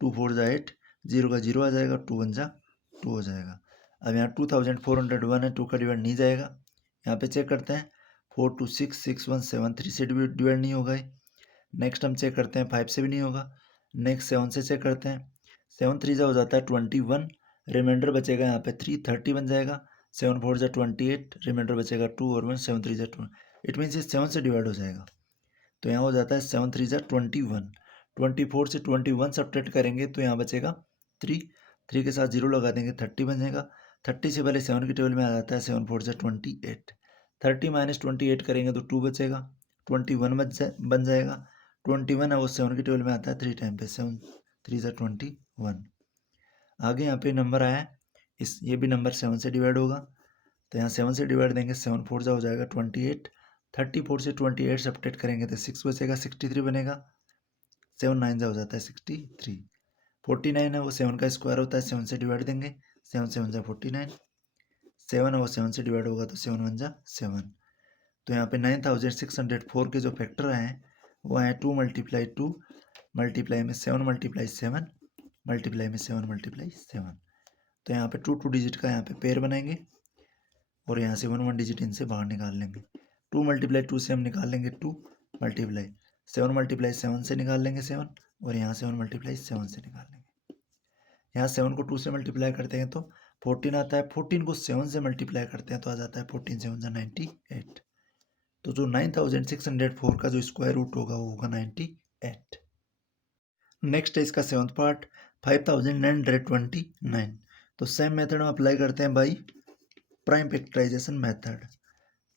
2 4 जा 8, 0 का 0 आ जाएगा। 2 1 जा 2 हो जाएगा। अब यहाँ 2401 है, 2 का डिवाइड नहीं जाएगा। यहाँ पे चेक करते हैं, 4 2 6 6 1 7 3 से डिवाइड नहीं होगा। नेक्स्ट हम चेक करते हैं 5 से भी नहीं होगा। नेक्स्ट 7 से चेक करते हैं, 7 3 जा हो जाता है 21, रिमाइंडर बचेगा यहाँ पे 3, 30 बन जाएगा। 7 4 जा 28, रिमाइंडर बचेगा 2 और 1, 7 3 जा 2। इट मीन्स ये 7 से डिवाइड हो जाएगा। तो यहाँ हो जाता है 7 3 जा 21। 24 से 21 सब्ट्रैक्ट करेंगे तो यहाँ बचेगा 3, 3 के साथ 0 लगा देंगे 30 बन जाएगा। 30 से पहले 7 की टेबल में आ जाता है 7 4 जा 28। 30 माइनस 28 करेंगे तो 2 बचेगा। 21 बन जाएगा। 21 है वो 7 की टेबल में आता है 3 टाइम पे, 7 3 जा 21। आगे यहाँ पे नंबर आया है, ये भी नंबर 7 से डिवाइड होगा। तो यहाँ 7 से डिवाइड देंगे, 7 4 जा हो जाएगा 28। 34 से 28 सब्ट्रैक्ट करेंगे तो 6 बचेगा, 63 बनेगा। 7 9 जा हो जाता है 63। 49 है वो 7 का स्क्वायर होता है, 7 से डिवाइड देंगे, 7 7 जा 49। 7 है वो 7 से डिवाइड होगा तो 7 1 जा 7। तो यहाँ पे 9604 के जो फैक्टर आए हैं वो आए 2 × 2 मल्टीप्लाई में 7 × 7 मल्टीप्लाई में 7 × 7। तो यहाँ पे 2 2 डिजिट का यहाँ पे पेयर बनाएंगे, और यहाँ से 1 1 डिजिट इनसे बाहर निकाल लेंगे। 2 × 2 से हम निकाल लेंगे 2 मल्टीप्लाई 7 × 7 से निकाल लेंगे 7, और यहाँ 7 × 7 से निकाल लेंगे। यहाँ 7 को 2 से मल्टीप्लाई करते हैं तो 14 आता है। 14 को 7 से मल्टीप्लाई करते हैं तो आ जाता है 14 7 जा 98। तो जो 9604 का जो स्क्वायर रूट होगा वो होगा 98। नेक्स्ट है इसका 7th पार्ट 5929। तो सेम मेथड हम अप्लाई करते हैं by prime factorization method.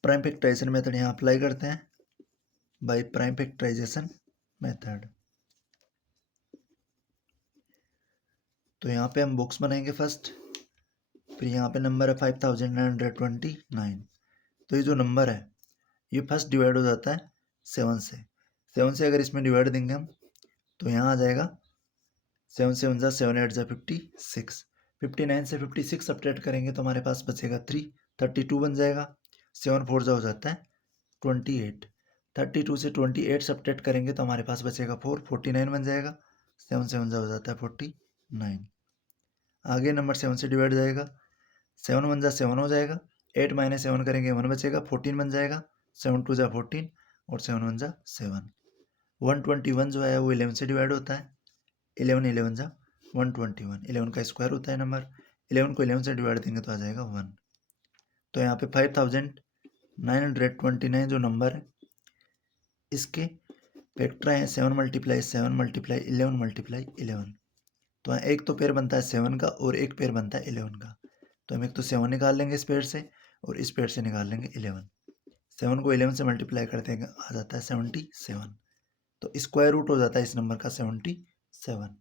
Prime factorization method यहाँ अप्लाई करते हैं बाई प्राइम फैक्टराइजेशन मेथड। तो यहाँ पे हम बॉक्स बनाएंगे फर्स्ट, फिर यहाँ पे नंबर है 5929। तो ये जो नंबर है ये फर्स्ट डिवाइड हो जाता है 7 से। 7 से अगर इसमें डिवाइड देंगे हम तो यहाँ आ जाएगा 7 7 जा 7 8 जा 56। 59 से 56 सब्ट्रैक्ट करेंगे तो हमारे पास बचेगा 3, 32 बन जाएगा। 7 4 जा हो जाता है 28। 32 से 28 सब्ट्रैक्ट करेंगे तो हमारे पास बचेगा 4, 49 बन जाएगा। 7 7 जा हो जाता है 49। आगे नंबर 7 से डिवाइड जाएगा, 7 1 जा 7 हो जाएगा, 8 माइनस 7 करेंगे 1 बचेगा, 14 बन जाएगा, 7 2 जा 14 और 7 1 जा 7। 121 जो है वो 11 से डिवाइड होता है, 11 11 जा 121, 11 का स्क्वायर होता है नंबर, 11 को 11 से डिवाइड देंगे तो आ जाएगा 1। तो यहाँ पे 5929 जो नंबर है इसके फैक्टर हैं 7 मल्टीप्लाई 7 मल्टीप्लाई 11 मल्टीप्लाई 11। तो यहाँ एक तो पेयर बनता है 7 का और एक पेयर बनता है 11 का। तो हम एक तो 7 निकाल लेंगे इस पेयर से और इस पेयर से निकाल लेंगे 11। 7 को 11 से मल्टीप्लाई करते हैं आ जाता है 77। तो स्क्वायर रूट हो जाता है इस नंबर का 77।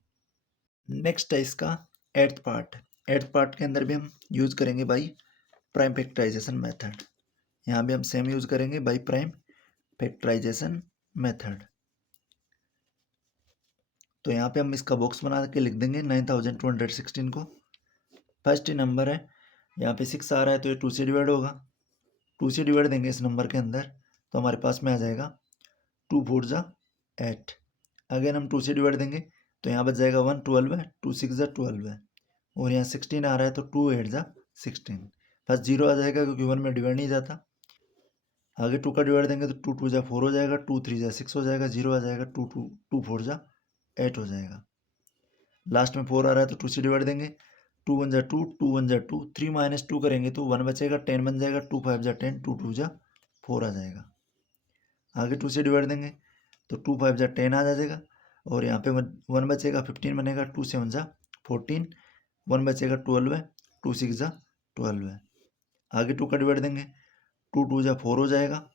नेक्स्ट है इसका एट्थ पार्ट। एट्थ पार्ट के अंदर भी हम यूज करेंगे बाई प्राइम फैक्टराइजेशन मेथड। यहाँ भी हम सेम यूज करेंगे बाई प्राइम फैक्टराइजेशन मेथड। तो यहाँ पे हम इसका बॉक्स बना के लिख देंगे 9216 को। फर्स्ट ही नंबर है, यहाँ पे 6 आ रहा है तो ये 2 से डिवाइड होगा, 2 से डिवाइड देंगे इस नंबर के अंदर तो हमारे पास में आ जाएगा 2 4 जा 8। अगेन हम 2 से डिवाइड देंगे तो यहाँ बच जाएगा 1, 12 है, 2 6 जा 12 है और यहाँ 16 आ रहा है तो 2 8 जा 16। फर्स्ट 0 आ जाएगा क्योंकि 1 में डिवाइड नहीं जाता। आगे 2 का डिवाइड देंगे तो 2 2 जा 4 हो जाएगा, 2 3 जा 6 हो जाएगा, 0 आ जाएगा, 2 4 जा 8 हो जाएगा। लास्ट में 4 आ रहा है तो 2 से डिवाइड देंगे, 2 1 जा 2, 2 1 जा 2, 3 माइनस 2 करेंगे तो 1 बचेगा, 10 बन जाएगा, 2 5 जा 10, 2 2 जा 4 आ जाएगा। आगे 2 से डिवाइड देंगे तो 2 5 जा 10 आ जाएगा और यहाँ पे 1 बचेगा, 15 बनेगा, 2 7 जा 14, 1 बचेगा 12 है, 2 6 जा 12 है। आगे 2 का डिवाइड देंगे, 2 2 जा 4 हो जाएगा,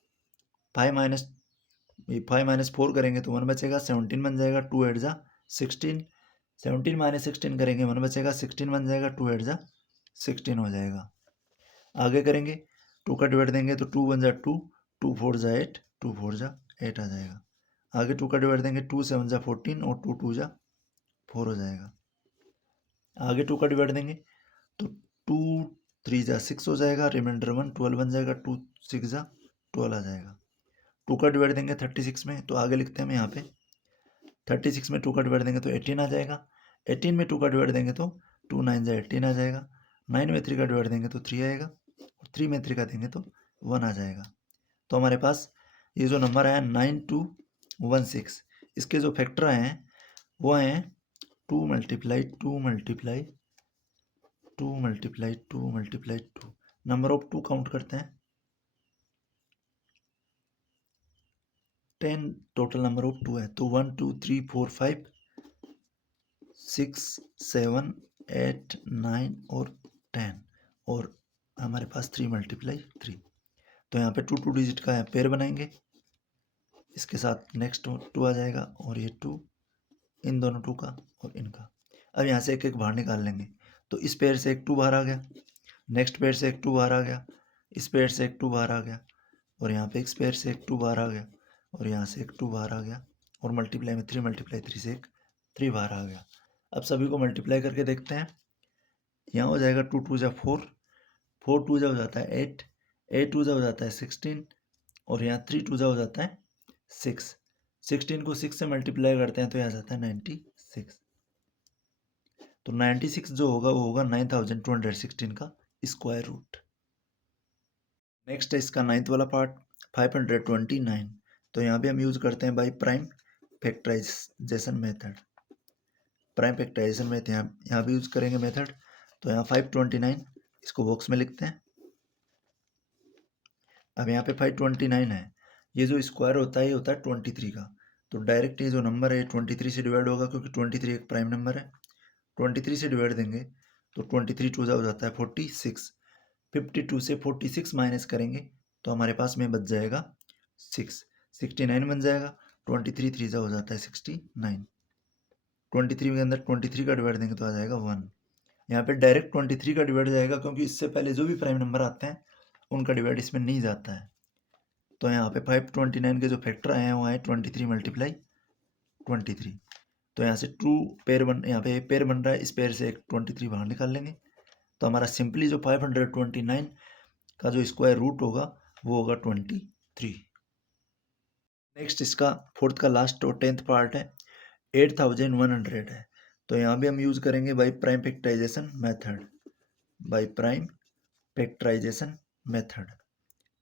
5 माइनस 4 करेंगे तो 1 बचेगा, 17 बन जाएगा, 2 8 जा 16, 17 माइनस 16 करेंगे 1 बचेगा, 16 बन जाएगा, 2 8 जा 16 हो जाएगा। आगे करेंगे 2 का डिवाइड देंगे तो 2 1 जा 2, 2 4 जा 8, 2 4 जा 8 आ जाएगा। आगे 2 का डिवाइड देंगे 2 7 जा 14 और 2 2 जा 4 हो जाएगा। आगे 2 का डिवाइड देंगे तो 2 3 जा 6 हो जाएगा, रिमाइंडर 1 12 बन जाएगा, 2 6 जा 12 आ जाएगा। 2 का डिवाइड देंगे 36 में तो आगे लिखते हैं हम यहाँ पे 36 में 2 का डिवाइड देंगे तो 18 आ जाएगा, 18 में 2 का डिवाइड देंगे तो 2 9 जा 18 आ जाएगा, 9 में 3 का डिवाइड देंगे तो 3 आएगा और 3 में 3 का देंगे तो 1 आ जाएगा। तो हमारे पास ये जो नंबर है 9216, इसके जो फैक्टर हैं वो हैं 2 multiply 2 multiply 2 multiply 2 multiply 2। Number of 2 count करते हैं, 10 टोटल नंबर ऑफ 2 है तो 1 2 3 4 5 6 7 8 9 और 10 और हमारे पास 3 मल्टीप्लाई 3। तो यहाँ पे 2 2 डिजिट का पेयर बनाएंगे, इसके साथ नेक्स्ट 2 आ जाएगा और ये 2 इन दोनों 2 का और इनका। अब यहाँ से एक एक बाहर निकाल लेंगे तो इस पेयर से एक 2 बाहर आ गया, नेक्स्ट पेयर से एक 2 बाहर आ गया, इस पेयर से एक 2 बाहर आ गया और यहाँ पे इस पेयर से एक 2 बाहर आ गया और यहाँ से एक 2 बाहर आ गया और मल्टीप्लाई में 3 मल्टीप्लाई 3 से एक 3 बाहर आ गया। अब सभी को मल्टीप्लाई करके देखते हैं, यहाँ हो जाएगा 2 2 जा 4, 4 2 जा हो जाता है 8, 8 2 जा हो जाता है 16 और यहाँ 3 2 जा हो जाता है 6, 16 को 6 से मल्टीप्लाई करते हैं तो यहाँ जाता है 96। तो 96 जो होगा वो होगा 9216 का स्क्वायर रूट। नेक्स्ट है इसका 9th वाला पार्ट 529। तो यहाँ भी हम यूज करते हैं by prime factorization method. Prime factorization में यहाँ भी यूज करेंगे मेथड। तो यहाँ 529 इसको बॉक्स में लिखते हैं। अब यहाँ पे 529 है, ये जो स्क्वायर होता है ये होता है 23 का। तो डायरेक्ट ये जो नंबर है 23 से डिवाइड होगा क्योंकि 23 एक प्राइम नंबर है। 23 से डिवाइड देंगे तो 23 टू हो जाता है 46, 52 से 46 माइनस करेंगे तो हमारे पास में बच जाएगा 6, 69 बन जाएगा। 23 3 हो जाता है 69, 23 के अंदर 23 का डिवाइड देंगे तो आ जाएगा 1। यहाँ पे डायरेक्ट 23 का डिवाइड जाएगा क्योंकि इससे पहले जो भी प्राइम नंबर आते हैं उनका डिवाइड इसमें नहीं जाता है। तो यहाँ पे 529 के जो फैक्टर आए हैं वो आए 23 मल्टीप्लाई 23। तो यहाँ से 2 पेयर यहाँ पे पेयर बन रहा है, इस पेयर से एक 23 बाहर निकाल लेंगे तो हमारा सिंपली जो 529 का जो स्क्वायर रूट होगा वो होगा 23। नेक्स्ट इसका 4th का लास्ट और 10th पार्ट है 8100 है। तो यहाँ भी हम यूज करेंगे by prime factorization method. By prime factorization method.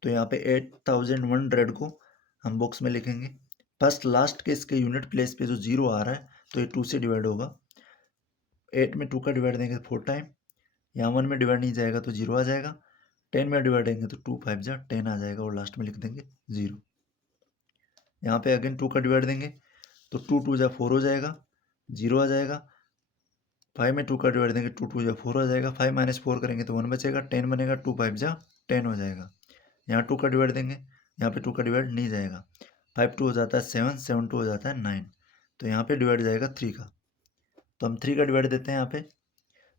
तो यहाँ पे 8100 को हम बॉक्स में लिखेंगे। फर्स्ट लास्ट के इसके यूनिट प्लेस पे जो 0 आ रहा है तो ये 2 से डिवाइड होगा। 8 में 2 का डिवाइड देंगे तो 4 टाइम, यहाँ 1 में डिवाइड नहीं जाएगा तो 0 आ जाएगा। 10 में डिवाइड देंगे तो 2 5 जा 10 आ जाएगा और लास्ट में लिख देंगे 0। यहाँ पे अगेन 2 का डिवाइड देंगे तो 2 2 जा 4 हो जाएगा, 0 आ जाएगा। 5 में 2 का डिवाइड देंगे 2 2 जा 4 हो जाएगा। 5 माइनस 4 करेंगे तो 1 बचेगा। 10 बनेगा, 2 5 जा 10 हो जाएगा। यहाँ 2 का डिवाइड देंगे, यहाँ पे 2 का डिवाइड नहीं जाएगा। 5 2 हो जाता है 7, 7 2 हो जाता है 9। तो यहाँ पे डिवाइड जाएगा 3 का, तो हम 3 का डिवाइड देते हैं। यहाँ पे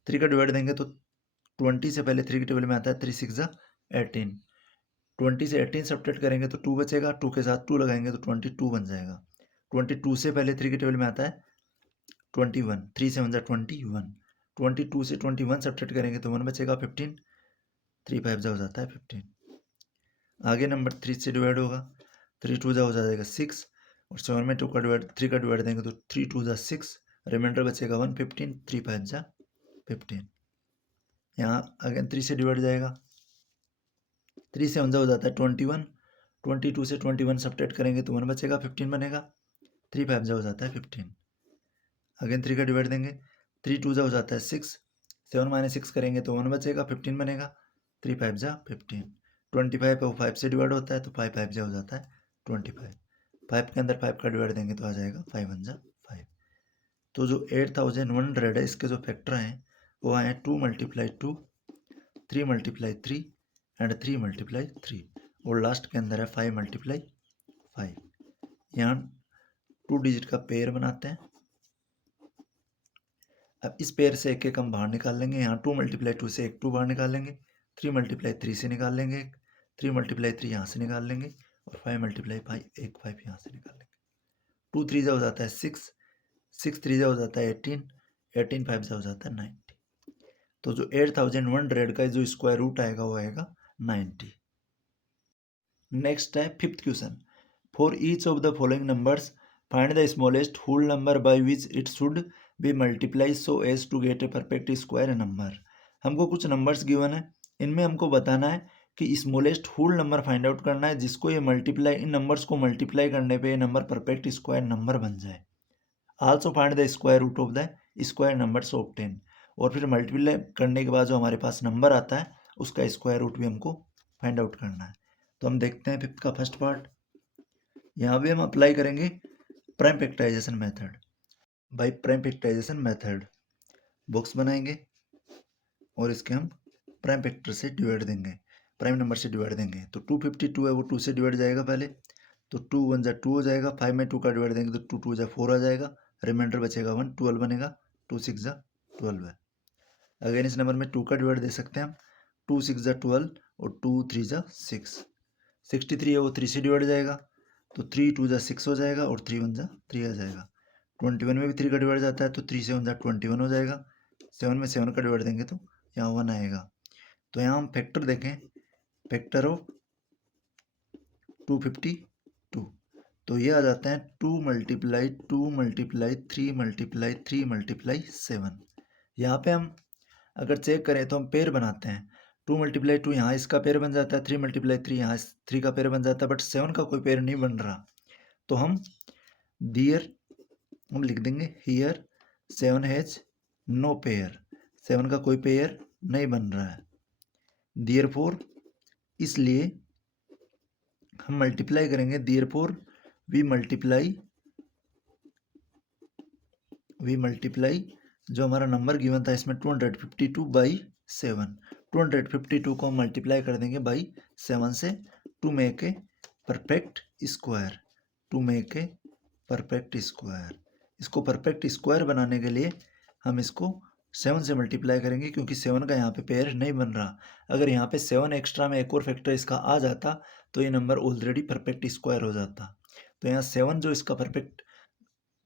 3 का डिवाइड देंगे तो 20 से पहले 3 के टेबल में आता है 3 6 जा 18। 20 से 18 सब्ट्रैक्ट करेंगे तो 2 बचेगा, 2 के साथ 2 लगाएंगे तो 22 बन जाएगा। 22 से पहले 3 के टेबल में आता है 21, 3 7 जा 21। 22 से 21 सब्ट्रैक्ट करेंगे तो 1 बचेगा। 15, 3 5 जा हो जाता है 15। आगे नंबर 3 से डिवाइड होगा, 3 2 जा हो जाएगा 6 और 7 में 2 का डिवाइड 3 का डिवाइड देंगे तो 3 2 जा 6, रिमाइंडर बचेगा 1। 15, 3 5 जा 15। यहाँ अगेन 3 से डिवाइड जाएगा, 3 से 1 जा हो जाता है 21। 22 से 21 सब्ट्रैक्ट करेंगे तो 1 बचेगा। 15 बनेगा, 3 5 जा हो जाता है 15। अगेन 3 का डिवाइड देंगे, 3 2 जा हो जाता है 6, 7 माइनस 6 करेंगे तो 1 बचेगा। 15 बनेगा, 3 5 जा 15। 25 है वो 5 से डिवाइड होता है तो 5 5 जा हो जाता है 25। 5 के अंदर 5 का डिवाइड देंगे तो आ जाएगा 5 1 जा 5। तो जो 8100 है इसके जो फैक्टर हैं वो आए हैं 2 × 2, 3 × 3 एंड 3 × 3 और लास्ट के अंदर है 5 × 5। यहाँ 2 डिजिट का पेयर बनाते हैं। अब इस पेयर से एक एक हम बाहर निकाल लेंगे। यहाँ 2 × 2 से एक 2 बाहर निकाल लेंगे, 3 × 3 से निकाल लेंगे, 3 × 3 यहाँ से निकाल लेंगे और 5 × 5 एक 5 यहाँ से निकाल लेंगे। 2 3 जा हो जाता है 6, 6 3 जा हो जाता है 18, 18 5 जा हो जाता है 90। तो जो 8100 का जो स्क्वायर रूट आएगा वो आएगा 90। नेक्स्ट है 5th question. For each of the following numbers find the smallest whole number by which it should be multiply so as to get a perfect square number. हमको कुछ नंबर्स गिवन है, इनमें हमको बताना है कि smallest whole number find out करना है जिसको ये मल्टीप्लाई, इन नंबर्स को मल्टीप्लाई करने पे ये नंबर परफेक्ट स्क्वायर नंबर बन जाए। Also find the square root of the square numbers obtain. और फिर मल्टीप्लाई करने के बाद जो हमारे पास नंबर आता है उसका स्क्वायर रूट भी हमको फाइंड आउट करना है। तो हम देखते हैं 5th का फर्स्ट पार्ट। यहाँ भी हम अप्लाई करेंगे prime factorization method. By prime factorization method box बनाएंगे और इसके हम प्राइम फैक्टर से डिवाइड देंगे, प्राइम नंबर से डिवाइड देंगे। तो 252 है वो 2 से डिवाइड जाएगा पहले, तो 2 1 जा 2 हो जाएगा। 5 में 2 का डिवाइड देंगे तो 2 2 जा 4 आ जाएगा, रिमाइंडर बचेगा 1। 12 बनेगा, 2 6 जा 12 है। अगेन इस नंबर में 2 का डिवाइड दे सकते हैं हम, 2 6 जा 12 और 2 3 जा 6। 63 है वो 3 से डिवाइड जाएगा तो 3 2 जा 6 हो जाएगा और 3 1 जा 3 आ जाएगा। 21 में भी 3 का डिवाइड जाता है तो 3 से 1 जा 21 हो जाएगा। 7 में 7 का डिवाइड देंगे तो यहाँ 1 आएगा। तो यहाँ हम फैक्टर देखें, फैक्टर ऑफ 252 तो ये आ जाता है 2 × 2 × 3 × 3 × 7। यहाँ पे हम अगर चेक करें तो हम पेयर बनाते हैं। 2 × 2 यहाँ इसका पेयर बन जाता है, 3 × 3 यहाँ 3 का पेयर बन जाता है, बट 7 का कोई पेयर नहीं बन रहा। तो हम दियर हम लिख देंगे हियर 7 हैज नो पेयर, 7 का कोई पेयर नहीं बन रहा है। देयरफॉर इसलिए हम मल्टीप्लाई करेंगे, देयरफॉर वी मल्टीप्लाई जो हमारा नंबर गिवन था इसमें 252/7, 252 को हम मल्टीप्लाई कर देंगे बाई 7 से to make a perfect square, to make a perfect square. इसको परफेक्ट स्क्वायर बनाने के लिए हम इसको 7 से मल्टीप्लाई करेंगे क्योंकि 7 का यहाँ पे पेयर नहीं बन रहा। अगर यहाँ पे 7 एक्स्ट्रा में एक और फैक्टर इसका आ जाता तो ये नंबर ऑलरेडी परफेक्ट स्क्वायर हो जाता। तो यहाँ 7 जो इसका परफेक्ट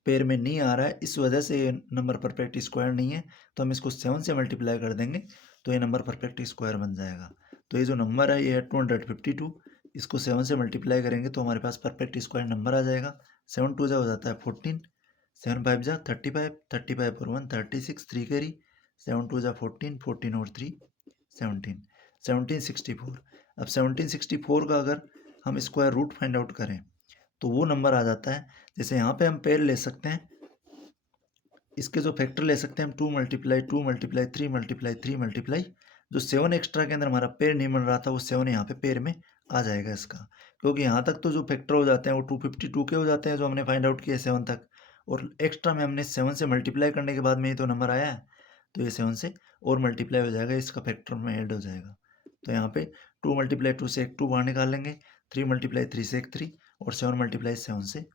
पेयर में नहीं आ रहा है, इस वजह से ये नंबर परफेक्ट स्क्वायर नहीं है। तो हम इसको 7 से मल्टीप्लाई कर देंगे तो ये नंबर परफेक्ट स्क्वायर बन जाएगा। तो ये जो नंबर है ये है 252, इसको 7 से मल्टीप्लाई करेंगे तो हमारे पास परफेक्ट स्क्वायर नंबर आ जाएगा। 7 2 जा हो जाता है 14, 7 5 जा 35, 35 और 1 36, 3 कैरी, 7 2 जा 14, 14 और 3 17। 1764। अब 1764 का अगर हम स्क्वायर रूट फाइंड आउट करें तो वो नंबर आ जाता है, जैसे यहाँ पे हम पेयर ले सकते हैं, इसके जो फैक्टर ले सकते हैं हम 2 मल्टीप्लाई 2 मल्टीप्लाई 3 मल्टीप्लाई 3 मल्टीप्लाई, जो 7 एक्स्ट्रा के अंदर हमारा पेयर नहीं बन रहा था वो 7 यहाँ पे पेयर में आ जाएगा इसका, क्योंकि यहाँ तक तो जो फैक्टर हो जाते हैं वो 252 के हो जाते हैं जो हमने फाइंड आउट किए 7 तक, और एक्स्ट्रा में हमने 7 से मल्टीप्लाई करने के बाद में ही तो नंबर आया है, तो ये 7 से और मल्टीप्लाई हो जाएगा, इसका फैक्टर में ऐड हो जाएगा। तो यहाँ पे 2 मल्टीप्लाई 2 से एक 2 बाहर निकाल लेंगे, 3 मल्टीप्लाई 3 से एक 3, और 7 मल्टीप्लाई 7 से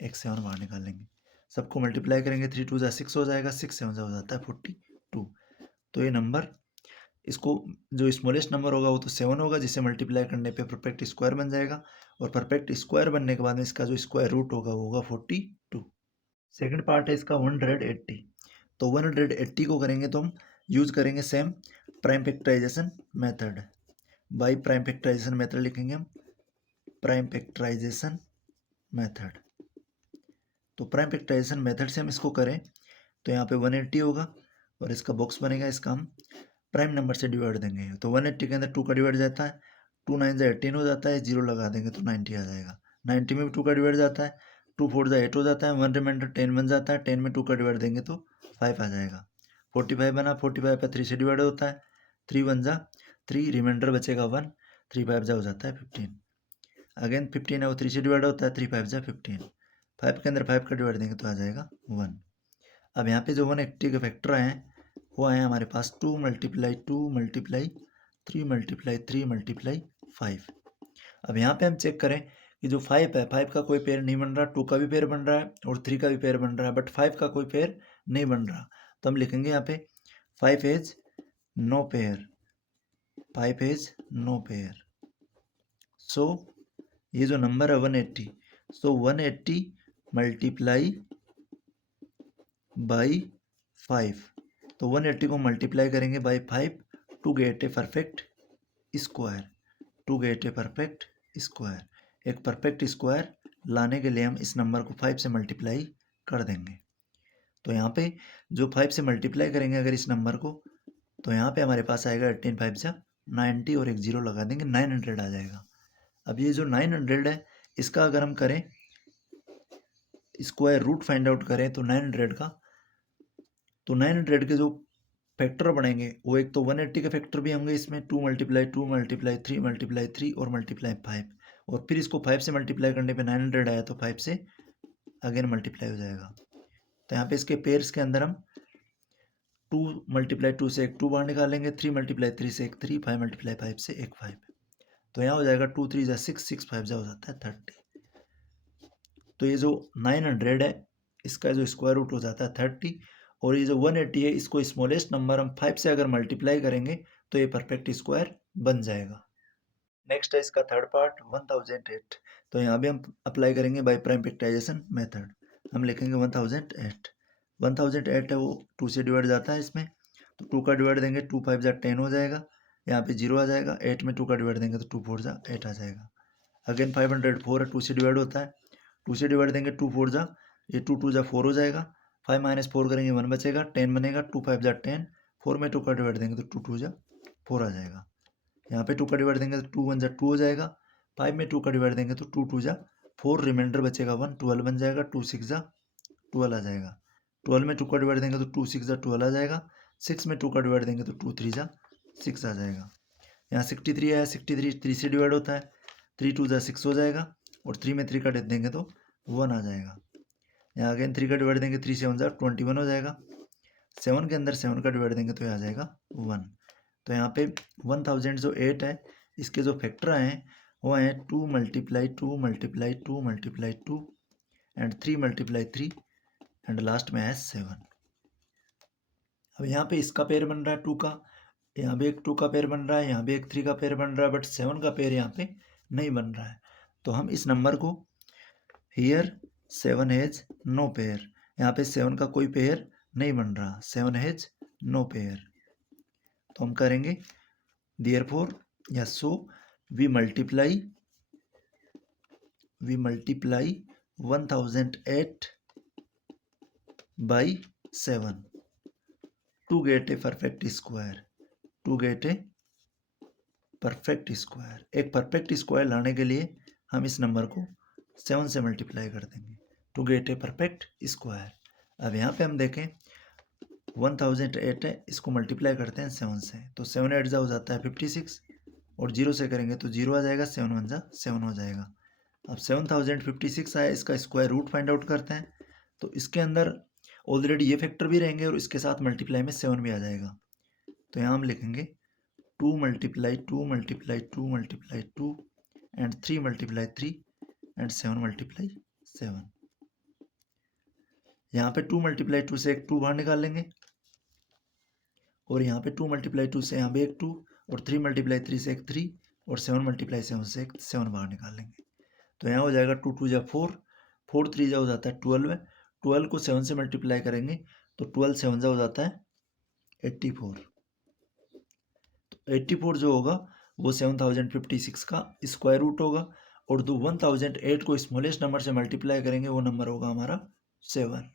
एक 7 बाहर निकाल लेंगे। सबको मल्टीप्लाई करेंगे, 3 2 जा 6 हो जाएगा, 6 7 जा हो जाता है 42। तो ये नंबर, इसको जो स्मॉलेस्ट नंबर होगा वो तो 7 होगा, जिसे मल्टीप्लाई करने पे परफेक्ट स्क्वायर बन जाएगा, और परफेक्ट स्क्वायर बनने के बाद में इसका जो स्क्वायर रूट होगा वो होगा 42। सेकंड पार्ट है इसका 180। तो 180 को करेंगे तो हम यूज करेंगे same prime factorization method. By prime factorization method लिखेंगे हम, प्राइम फैक्टराइजेशन मेथड। तो प्राइम फैक्टराइजेशन मेथड से हम इसको करें तो यहाँ पे 180 होगा, और इसका बॉक्स बनेगा, इसका हम प्राइम नंबर से डिवाइड देंगे। तो 180 के अंदर 2 का डिवाइड जाता है, 2 9 जा 18 हो जाता है, 0 लगा देंगे तो 90 आ जाएगा। 90 में भी 2 का डिवाइड जाता है, 2 4 जा 8 हो जाता है, 1 रिमाइंडर 10 बन जाता है, 10 में 2 का डिवाइड देंगे तो 5 आ जाएगा। 45 बना, 45 पे 3 से डिवाइड होता है, 3 1 जा 3, रिमाइंडर बचेगा 1, 3 5 जा हो जाता है 15। अगेन 15 है वो 3 से डिवाइड होता है, 3 5 जा 15, 5 के अंदर 5 का डिवाइड देंगे तो आ जाएगा 1। अब यहाँ पे जो 180 के फैक्टर हैं वो आए हमारे पास 2 मल्टीप्लाई 2 मल्टीप्लाई 3 मल्टीप्लाई 3 मल्टीप्लाई 5। अब यहाँ पे हम चेक करें कि जो 5 है, 5 का कोई पेयर नहीं बन रहा, 2 का भी पेयर बन रहा है और 3 का भी पेयर बन रहा है, बट 5 का कोई पेयर नहीं बन रहा। तो हम लिखेंगे यहाँ पे 5 has no pair, 5 has no pair. So ये जो नंबर है 180, सो 180 मल्टीप्लाई बाई 5, तो 180 को मल्टीप्लाई करेंगे by 5 to get a perfect square, to get a perfect square. एक परफेक्ट स्क्वायर लाने के लिए हम इस नंबर को 5 से मल्टीप्लाई कर देंगे। तो यहाँ पे जो 5 से मल्टीप्लाई करेंगे अगर इस नंबर को, तो यहाँ पे हमारे पास आएगा 18 5 जा 90, और एक 0 लगा देंगे, 900 आ जाएगा। अब ये जो 900 है इसका अगर हम करें स्क्वायर रूट फाइंड आउट करें तो 900 का, तो 900 के जो फैक्टर बढ़ेंगे वो एक तो 180 के फैक्टर भी होंगे इसमें, 2 मल्टीप्लाई 2 मल्टीप्लाई 3 मल्टीप्लाई 3 और मल्टीप्लाई 5, और फिर इसको 5 से मल्टीप्लाई करने पे 900 आया तो 5 से अगेन मल्टीप्लाई हो जाएगा। तो यहाँ पे इसके पेयर्स के अंदर हम 2 मल्टीप्लाई 2 से एक 2 बाहर निकालेंगे, 3 मल्टीप्लाई 3 से एक 3, 5 मल्टीप्लाई 5 से एक 5। तो यहाँ हो जाएगा 2 3 जा 6, 6 5 जा हो जाता है 30। तो ये जो 900 है इसका जो स्क्वायर रूट हो जाता है 30, और ये जो 180 है इसको स्मॉलेस्ट नंबर हम 5 से अगर मल्टीप्लाई करेंगे तो ये परफेक्ट स्क्वायर बन जाएगा। नेक्स्ट है इसका थर्ड पार्ट 1008। तो यहाँ भी हम अप्लाई करेंगे बाय प्राइम फैक्टराइजेशन मेथड। हम लिखेंगे 1008, 1008 है वो 2 से डिवाइड जाता है इसमें, तो 2 का डिवाइड देंगे 2 5 जा 10 हो जाएगा, यहाँ पे 0 आ जाएगा, 8 में 2 का डिवाइड देंगे तो 2 4 जा 8 आ जाएगा। अगेन 504 है 2 से डिवाइड होता है, 2 से डिवाइड देंगे 2 4 जा, ये 2 2 जा 4 हो जाएगा, 5 माइनस 4 करेंगे 1 बचेगा, 10 बनेगा, 2 5 जा 10, 4 में 2 का डिवाइड देंगे तो 2 2 जा 4 आ जाएगा। यहाँ पे 2 का डिवाइड देंगे तो 2 1 जा 2 हो जाएगा, 5 में 2 का डिवाइड देंगे तो 2 2 जा 4, रिमाइंडर बचेगा 1, 12 बन जाएगा, 2 6 जा 12 आ जाएगा, 12 में 2 का डिवाइड देंगे तो 2 6 जा 12 आ जाएगा, 6 में 2 का डिवाइड देंगे तो 2 3 जा 6 आ जाएगा। यहाँ 63 है, 63 3 से डिवाइड होता है, 3 2 जा 6 हो जाएगा, और 3 में 3 का देंगे तो 1 आ जाएगा। यहाँ अगेन 3 का डिवाइड देंगे 3 7 जा 21 हो जाएगा, 7 के अंदर 7 का डिवाइड देंगे तो ये आ जाएगा 1। तो यहाँ पे 1008 है इसके जो फैक्टर हैं वो हैं 2 multiply 2 multiply 2 multiply 2 and 3 multiply 3 and last में है 7। अब यहाँ पे इसका पेयर बन रहा है 2 का, यहाँ भी एक 2 का पेयर बन रहा है, यहाँ भी एक 3 का पेयर बन रहा है, बट 7 का पेयर यहाँ पे नहीं बन रहा है। तो हम इस नंबर को हियर 7 हैज नो पेयर, यहाँ पे 7 का कोई पेयर नहीं बन रहा, 7 हैज नो पेयर। तो हम करेंगे therefore या so we multiply 1008 by 7 to get a perfect square, to get a perfect square. एक परफेक्ट स्क्वायर लाने के लिए हम इस नंबर को 7 से मल्टीप्लाई कर देंगे to get a perfect square. अब यहाँ पे हम देखें 1008 है, इसको मल्टीप्लाई करते हैं 7 से, तो 7 8 जा हो जाता है 56 और 0 से करेंगे तो 0 आ जाएगा, 7 1 जा 7 हो जाएगा। अब 7056 आया, इसका स्क्वायर रूट फाइंड आउट करते हैं। तो इसके अंदर ऑलरेडी ये फैक्टर भी रहेंगे और इसके साथ मल्टीप्लाई में 7 भी आ जाएगा। तो यहाँ हम लिखेंगे 2 multiply 2 multiply 2 multiply 2 and 3 multiply 3 and 7 multiply 7। यहाँ पे 2 मल्टीप्लाई 2 से एक 2 बाहर निकाल लेंगे और यहाँ पे 2 मल्टीप्लाई 2 से यहाँ पे एक 2 और 3 मल्टीप्लाई 3 से एक 3 और 7 मल्टीप्लाई 7 से एक 7 बाहर निकाल लेंगे। तो यहाँ हो जाएगा 2 2 जा 4, 4 3 जा हो जाता है 12 है, 12 को 7 से मल्टीप्लाई करेंगे तो 12 7 जा हो जाता है 84। तो 84 जो होगा वो 7056 का स्क्वायर रूट होगा और जो 1008 को स्मॉलेस्ट नंबर से मल्टीप्लाई करेंगे वो नंबर होगा हमारा 7।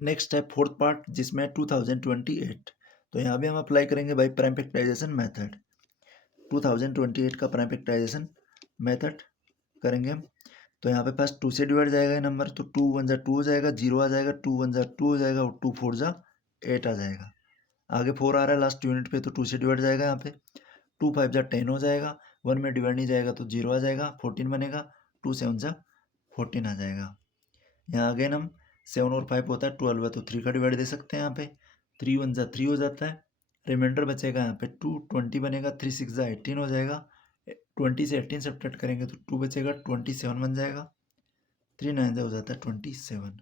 नेक्स्ट है फोर्थ पार्ट जिसमें 2028। तो यहाँ भी हम अप्लाई करेंगे बाई प्राइम फैक्टराइजेशन मेथड। 2028 का प्राइम फैक्टराइजेशन मेथड करेंगे हम। तो यहाँ पे फर्स्ट 2 से डिवाइड जाएगा ये नंबर, तो 2 1 जा 2 हो जाएगा, 0 आ जाएगा, 2 1 जा 2 हो जाएगा और 2 4 जा 8 आ जाएगा। आगे 4 आ रहा है लास्ट यूनिट पे, तो 2 से डिवाइड जाएगा यहाँ पे, 2 5 जा 10 हो जाएगा, 1 में डिवाइड नहीं जाएगा तो 0 आ जाएगा, 14 बनेगा, 2 7 जा 14 आ जाएगा। यहाँ अगेन हम 7 और 5 होता है 12 है तो 3 का डिवाइड दे सकते हैं यहाँ पे, 3 1 जा 3 हो जाता है, रिमाइंडर बचेगा यहाँ पे 2 20 बनेगा, 3 6 जा 18 हो जाएगा, 20 से 18 सब्ट्रैक्ट करेंगे तो 2 बचेगा, 27 बन जाएगा, 3 9 जा हो जाता है 27।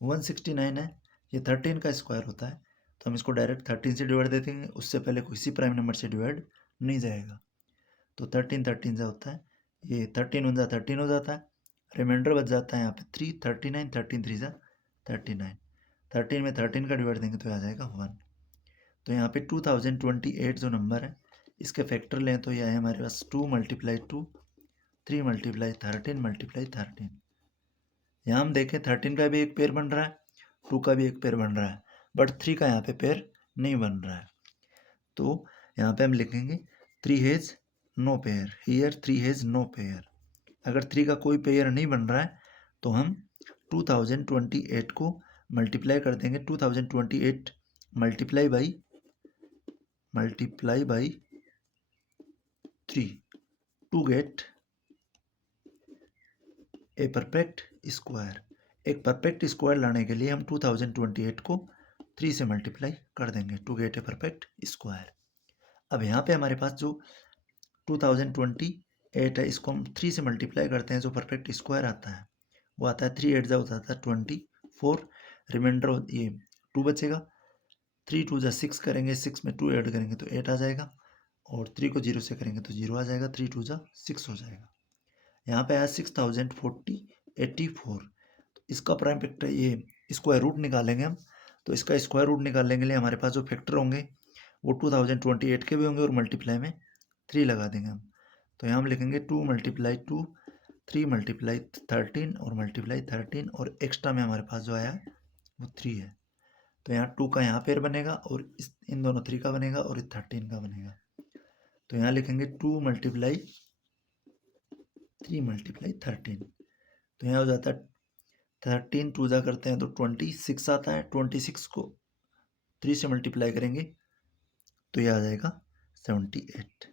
169 है, ये 13 का स्क्वायर होता है तो हम इसको डायरेक्ट 13 से डिवाइड दे देंगे, उससे पहले किसी प्राइम नंबर से डिवाइड नहीं जाएगा। तो 13 13 जा होता है, ये 13 1 जा 13 हो जाता है, रिमाइंडर बच जाता है यहाँ पे 3 39, 13 3 जा 39, 13 में 13 का डिवाइड देंगे तो आ जाएगा 1। तो यहाँ पे 2028 जो नंबर है इसके फैक्टर लें तो यह है हमारे पास 2 मल्टीप्लाई 2 3 मल्टीप्लाई 13 मल्टीप्लाई 13। यहाँ हम देखें 13 का भी एक पेयर बन रहा है, 2 का भी एक पेयर बन रहा है, बट 3 का यहाँ पे पेयर नहीं बन रहा है। तो यहाँ पे हम लिखेंगे 3 has no pair, here 3 has no pair. अगर 3 का कोई पेयर नहीं बन रहा है तो हम 2028 को मल्टीप्लाई कर देंगे, 2028 multiply by 3 to get a perfect square. एक परफेक्ट स्क्वायर लाने के लिए हम 2028 को 3 से मल्टीप्लाई कर देंगे to get a perfect square. अब यहाँ पे हमारे पास जो 2028 है इसको हम 3 से मल्टीप्लाई करते हैं, जो परफेक्ट स्क्वायर आता है वो आता है 3 8 जा होता है 24, रिमाइंडर ये 2 बचेगा, 3 2 जा 6 करेंगे, 6 में 2 ऐड करेंगे तो 8 आ जाएगा और 3 को 0 से करेंगे तो 0 आ जाएगा, 3 2 जा 6 हो जाएगा। यहाँ पे आया 6084। तो इसका प्राइम फैक्टर ये स्क्वायर रूट निकालेंगे हम, तो इसका स्क्वायर रूट निकालने के लिए हमारे पास जो फैक्टर होंगे वो 2028 के भी होंगे और मल्टीप्लाई में 3 लगा देंगे हम। तो यहाँ हम लिखेंगे 2 मल्टीप्लाई 2 3 मल्टीप्लाई 13 और मल्टीप्लाई 13 और एक्स्ट्रा में हमारे पास जो आया वो 3 है। तो यहाँ 2 का यहाँ पेयर बनेगा और इन दोनों 3 का बनेगा और 13 का बनेगा। तो यहाँ लिखेंगे 2 मल्टीप्लाई 3 मल्टीप्लाई 13। तो यहाँ हो जाता है 13 2 जा करते हैं तो 26 आता है, 26 को 3 से मल्टीप्लाई करेंगे तो यह आ जाएगा 78।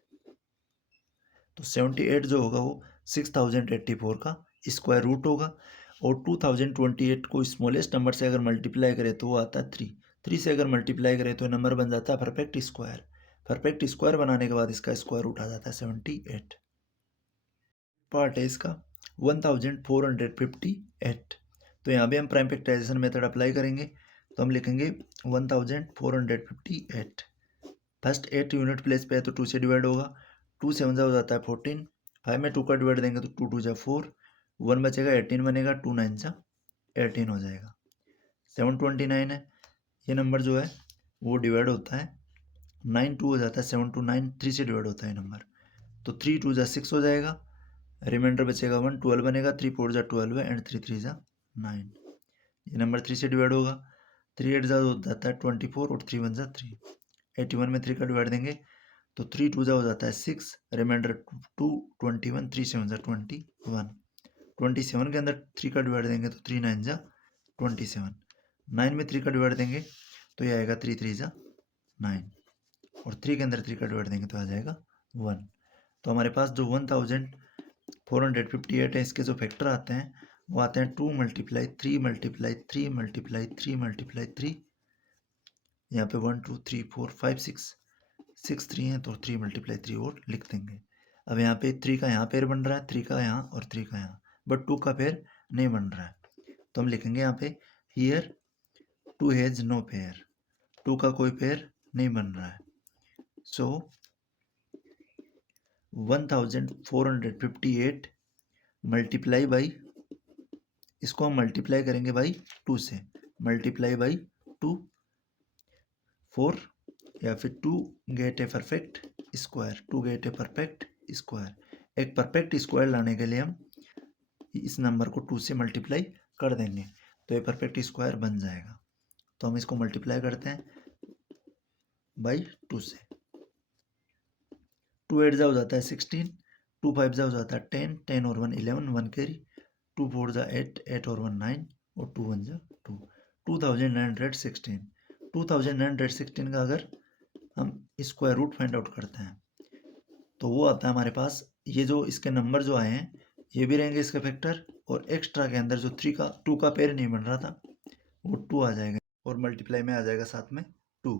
तो 78 जो होगा वो 6084 का स्क्वायर रूट होगा और 2028 को स्मॉलेस्ट नंबर से अगर मल्टीप्लाई करें तो वो आता है 3 से अगर मल्टीप्लाई करें तो नंबर बन जाता है परफेक्ट स्क्वायर। परफेक्ट स्क्वायर बनाने के बाद इसका स्क्वायर रूट आ जाता है 78। पार्ट है इसका 1458। तो यहाँ भी हम प्राइम फैक्टराइजेशन मेथड अप्लाई करेंगे, तो हम लिखेंगे 1458। फर्स्ट 8 यूनिट प्लेस पे है तो 2 से डिवाइड होगा, 2 7 जा हो जाता है 14, 5 में 2 का डिवाइड देंगे तो 2 2 जा 4, 1 बचेगा 18 बनेगा, 2 9 जा 18 हो जाएगा। 729 है, ये नंबर जो है वो डिवाइड होता है 9 2 हो जाता है, 7 2 9 3 से डिवाइड होता है नंबर, तो 3 2 जा 6 हो जाएगा, रिमाइंडर बचेगा 1, 12 बनेगा, 3 4 जा 12 है एंड 3 3 जा 9। ये नंबर 3 से डिवाइड होगा, 3 8 जा हो जाता है 24 और 3 1 जा 3, 81 में 3 का डिवाइड देंगे तो 3 2 हो जाता है 6, रिमाइंडर 2 21, 3 7 21। 27 के अंदर 3 का डिवाइड देंगे तो 3 9 27। 9 में 3 का डिवाइड देंगे तो ये आएगा 3 3 9, और 3 के अंदर 3 का डिवाइड देंगे तो आ जाएगा 1। तो हमारे पास जो 1458 है, इसके जो फैक्टर आते हैं वो आते हैं 2 मल्टीप्लाई 3 मल्टीप्लाई 3 मल्टीप्लाई 3 मल्टीप्लाई 3। यहाँ पे 1 2 3 4 5 6 3 है तो 3 मल्टीप्लाई 3 और लिख देंगे। अब यहाँ पे 3 का यहाँ पेयर बन रहा है, 3 का यहाँ और 3 का यहाँ, बट 2 का पेयर नहीं बन रहा है। तो हम लिखेंगे यहाँ पे हियर 2 हैज नो पेयर, 2 का कोई पेयर नहीं बन रहा है। सो 1458 मल्टीप्लाई बाई, इसको हम मल्टीप्लाई करेंगे बाई 2 से, मल्टीप्लाई बाई 2 4, या फिर 2 gate a perfect square, 2 gate a perfect square. एक परफेक्ट स्क्वायर लाने के लिए हम इस नंबर को 2 से मल्टीप्लाई कर देंगे तो ये परफेक्ट स्क्वायर बन जाएगा। तो हम इसको मल्टीप्लाई करते हैं बाई 2 से। 2 8 हो जाता है 16, 2 5 हो जाता है 10, 10 और 1 11, 1 कैरी, 2 4 8, 8 और 1 9, और 2 1 2, 2916। 2916 का अगर हम स्क्वायर रूट फाइंड आउट करते हैं तो वो आता है हमारे पास, ये जो इसके नंबर जो आए हैं ये भी रहेंगे इसके फैक्टर, और एक्स्ट्रा के अंदर जो 2 का पेयर नहीं बन रहा था वो 2 आ जाएगा, और मल्टीप्लाई में आ जाएगा साथ में 2।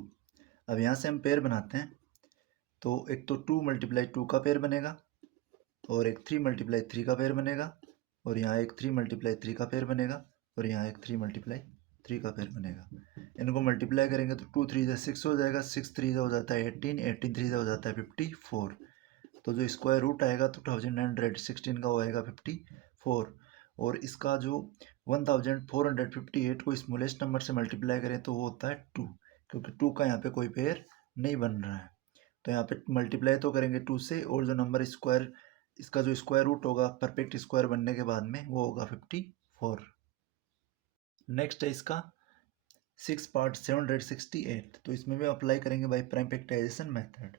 अब यहाँ से हम पेयर बनाते हैं तो एक तो 2 मल्टीप्लाई 2 का पेयर बनेगा, और एक 3 मल्टीप्लाई 3 का पेयर बनेगा, और यहाँ एक 3 मल्टीप्लाई 3 का पेयर बनेगा, और यहाँ एक 3 मल्टीप्लाई 3 का पेयर बनेगा। इनको मल्टीप्लाई करेंगे तो 2 3 6 हो जाएगा, 6 3 हो जाता है 18, 18 3 हो जाता है 54। तो जो स्क्वायर रूट आएगा 2916 का वो आएगा 54, और इसका जो 1458 को स्मॉलेस्ट नंबर से मल्टीप्लाई करें तो वो होता है 2, क्योंकि 2 का यहाँ पे कोई पेयर नहीं बन रहा है। तो यहाँ पे मल्टीप्लाई तो करेंगे 2 से, और जो नंबर स्क्वायर, इसका जो स्क्वायर रूट होगा परफेक्ट स्क्वायर बनने के बाद में वो होगा 54। नेक्स्ट है इसका 6 पार्ट 768। तो इसमें भी अप्लाई करेंगे बाई प्राइम फैक्टराइजेशन मेथड।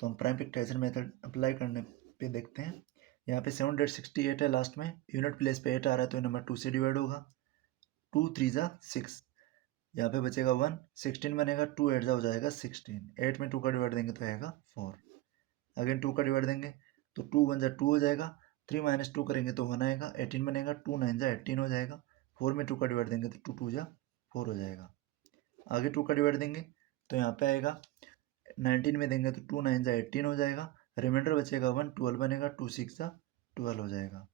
तो हम प्राइम फैक्टराइजेशन मेथड अप्लाई करने पे देखते हैं। यहाँ पे 768 है, लास्ट में यूनिट प्लेस पे 8 आ रहा है तो नंबर 2 से डिवाइड होगा, 2 3 6, यहाँ पे बचेगा 1, 16 बनेगा, 2 8 हो जाएगा 16, 8 में 2 का डिवाइड देंगे तो आएगा 4, अगेन 2 का डिवाइड देंगे तो 2 1 2 हो जाएगा, 3 माइनस 2 करेंगे तो 1 आएगा, 18 बनेगा, 2 9 18 हो जाएगा, 4 में 2 का डिवाइड देंगे तो 2 2 4 हो जाएगा, आगे 2 का डिवाइड देंगे तो यहाँ पे आएगा 19 में देंगे तो 2 9 18 हो जाएगा, रिमाइंडर बचेगा 1, 12 बनेगा, 2 6 12 हो जाएगा।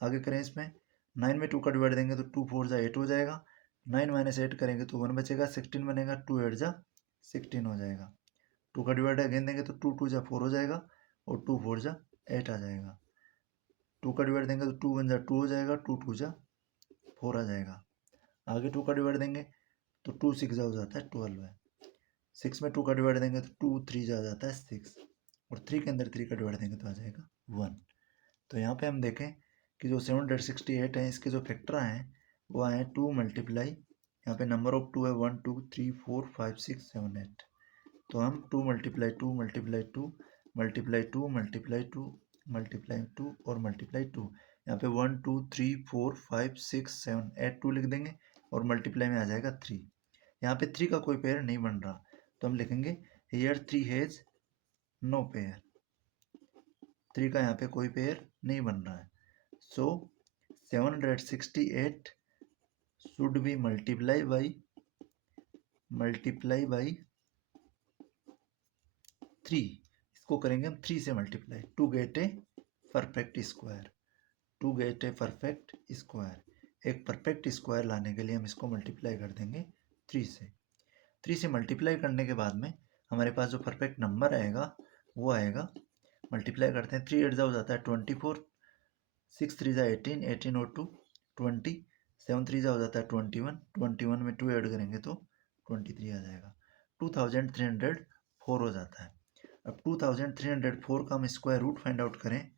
आगे करें इसमें 9 में 2 का डिवाइड देंगे तो 2 4 8 हो जाएगा, 9 माइनस 8 करेंगे तो 1 बचेगा, 16 बनेगा, 2 8 16 हो जाएगा, 2 का डिवाइड अगेन देंगे तो 2 2 4 हो जाएगा, और 2 4 8 आ जाएगा, 2 का डिवाइड देंगे तो 2 1 2 हो जाएगा, 2 2 4 आ जाएगा, आगे 2 का डिवाइड देंगे तो 2 6 हो जाता है 12 है, 6 में 2 का डिवाइड देंगे तो 2 3 आ जाता है 6, और 3 के अंदर 3 का डिवाइड देंगे तो आ जाएगा 1। तो यहाँ पे हम देखें कि जो 768 है इसके जो फैक्टर आए हैं वो आए हैं 2 मल्टीप्लाई, यहाँ पे नंबर ऑफ 2 है 1 2 3 4 5 6 7 8, तो हम 2 multiply 2 multiply 2 multiply 2 multiply 2 multiply 2 और मल्टीप्लाई 2, यहाँ पे 1 2 3 4 5 6 7 8 2 लिख देंगे, और मल्टीप्लाई में आ जाएगा 3। यहाँ पे 3 का कोई पेयर नहीं बन रहा तो हम लिखेंगे हियर 3 हैज नो पेयर, 3 का यहाँ पे कोई पेयर नहीं बन रहा है। So 768 should be multiply by 3, इसको करेंगे हम 3 से multiply, to get a perfect square, to get a perfect square. एक परफेक्ट स्क्वायर लाने के लिए हम इसको मल्टीप्लाई कर देंगे 3 से। 3 से मल्टीप्लाई करने के बाद में हमारे पास जो परफेक्ट नंबर आएगा वो आएगा, मल्टीप्लाई करते हैं 3 8 हो जाता है 24, 6 3 18, 18 और 2 20, 7 3 हो जाता है 21, 21 में 2 ऐड करेंगे तो 23 आ जाएगा, 2304 हो जाता है। अब 2304 का हम स्क्वायर रूट फाइंड आउट करें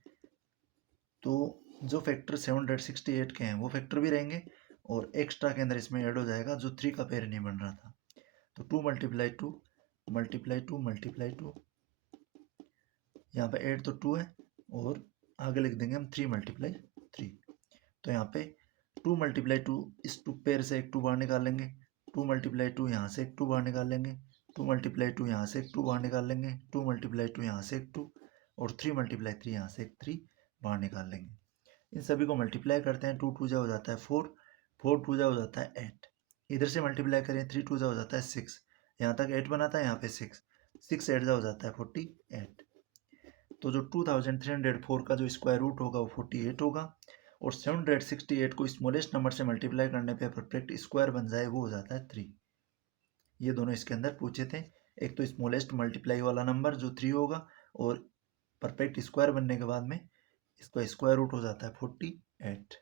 तो जो फैक्टर 768 के हैं वो फैक्टर भी रहेंगे, और एक्स्ट्रा के अंदर इसमें ऐड हो जाएगा जो 3 का पेयर नहीं बन रहा था। तो 2 मल्टीप्लाई 2 मल्टीप्लाई 2 मल्टीप्लाई 2 यहाँ पे 8 तो 2 है और आगे लिख देंगे हम 3 मल्टीप्लाई 3। तो यहाँ पे 2 मल्टीप्लाई 2, इस 2 पेयर से एक 2 बाहर निकाल लेंगे, 2 मल्टीप्लाई 2 यहाँ से एक 2 बाहर निकाल लेंगे, 2 मल्टीप्लाई 2 यहाँ से एक 2 बाहर निकाल लेंगे, 2 मल्टीप्लाई 2 यहाँ से एक 2 और 3 मल्टीप्लाई 3 यहाँ से एक 3 बाहर निकाल लेंगे। इन सभी को मल्टीप्लाई करते हैं, 2 2 जा हो जाता है 4, 4 2 जा हो जाता है 8। इधर से मल्टीप्लाई करें, 3 2 जा हो जाता है 6, यहाँ तक 8 बना था, यहाँ पे 6, 6 8 जा हो जाता है 48। तो जो 2304 का जो स्क्वायर रूट होगा वो 48 होगा और 768 को स्मॉलेस्ट नंबर से मल्टीप्लाई करने पे परफेक्ट स्क्वायर बन जाए वो हो जाता है 3। ये दोनों इसके अंदर पूछे थे, एक तो स्मॉलेस्ट मल्टीप्लाई वाला नंबर जो 3 होगा और परफेक्ट स्क्वायर बनने के बाद में इसका स्क्वायर रूट हो जाता है 48।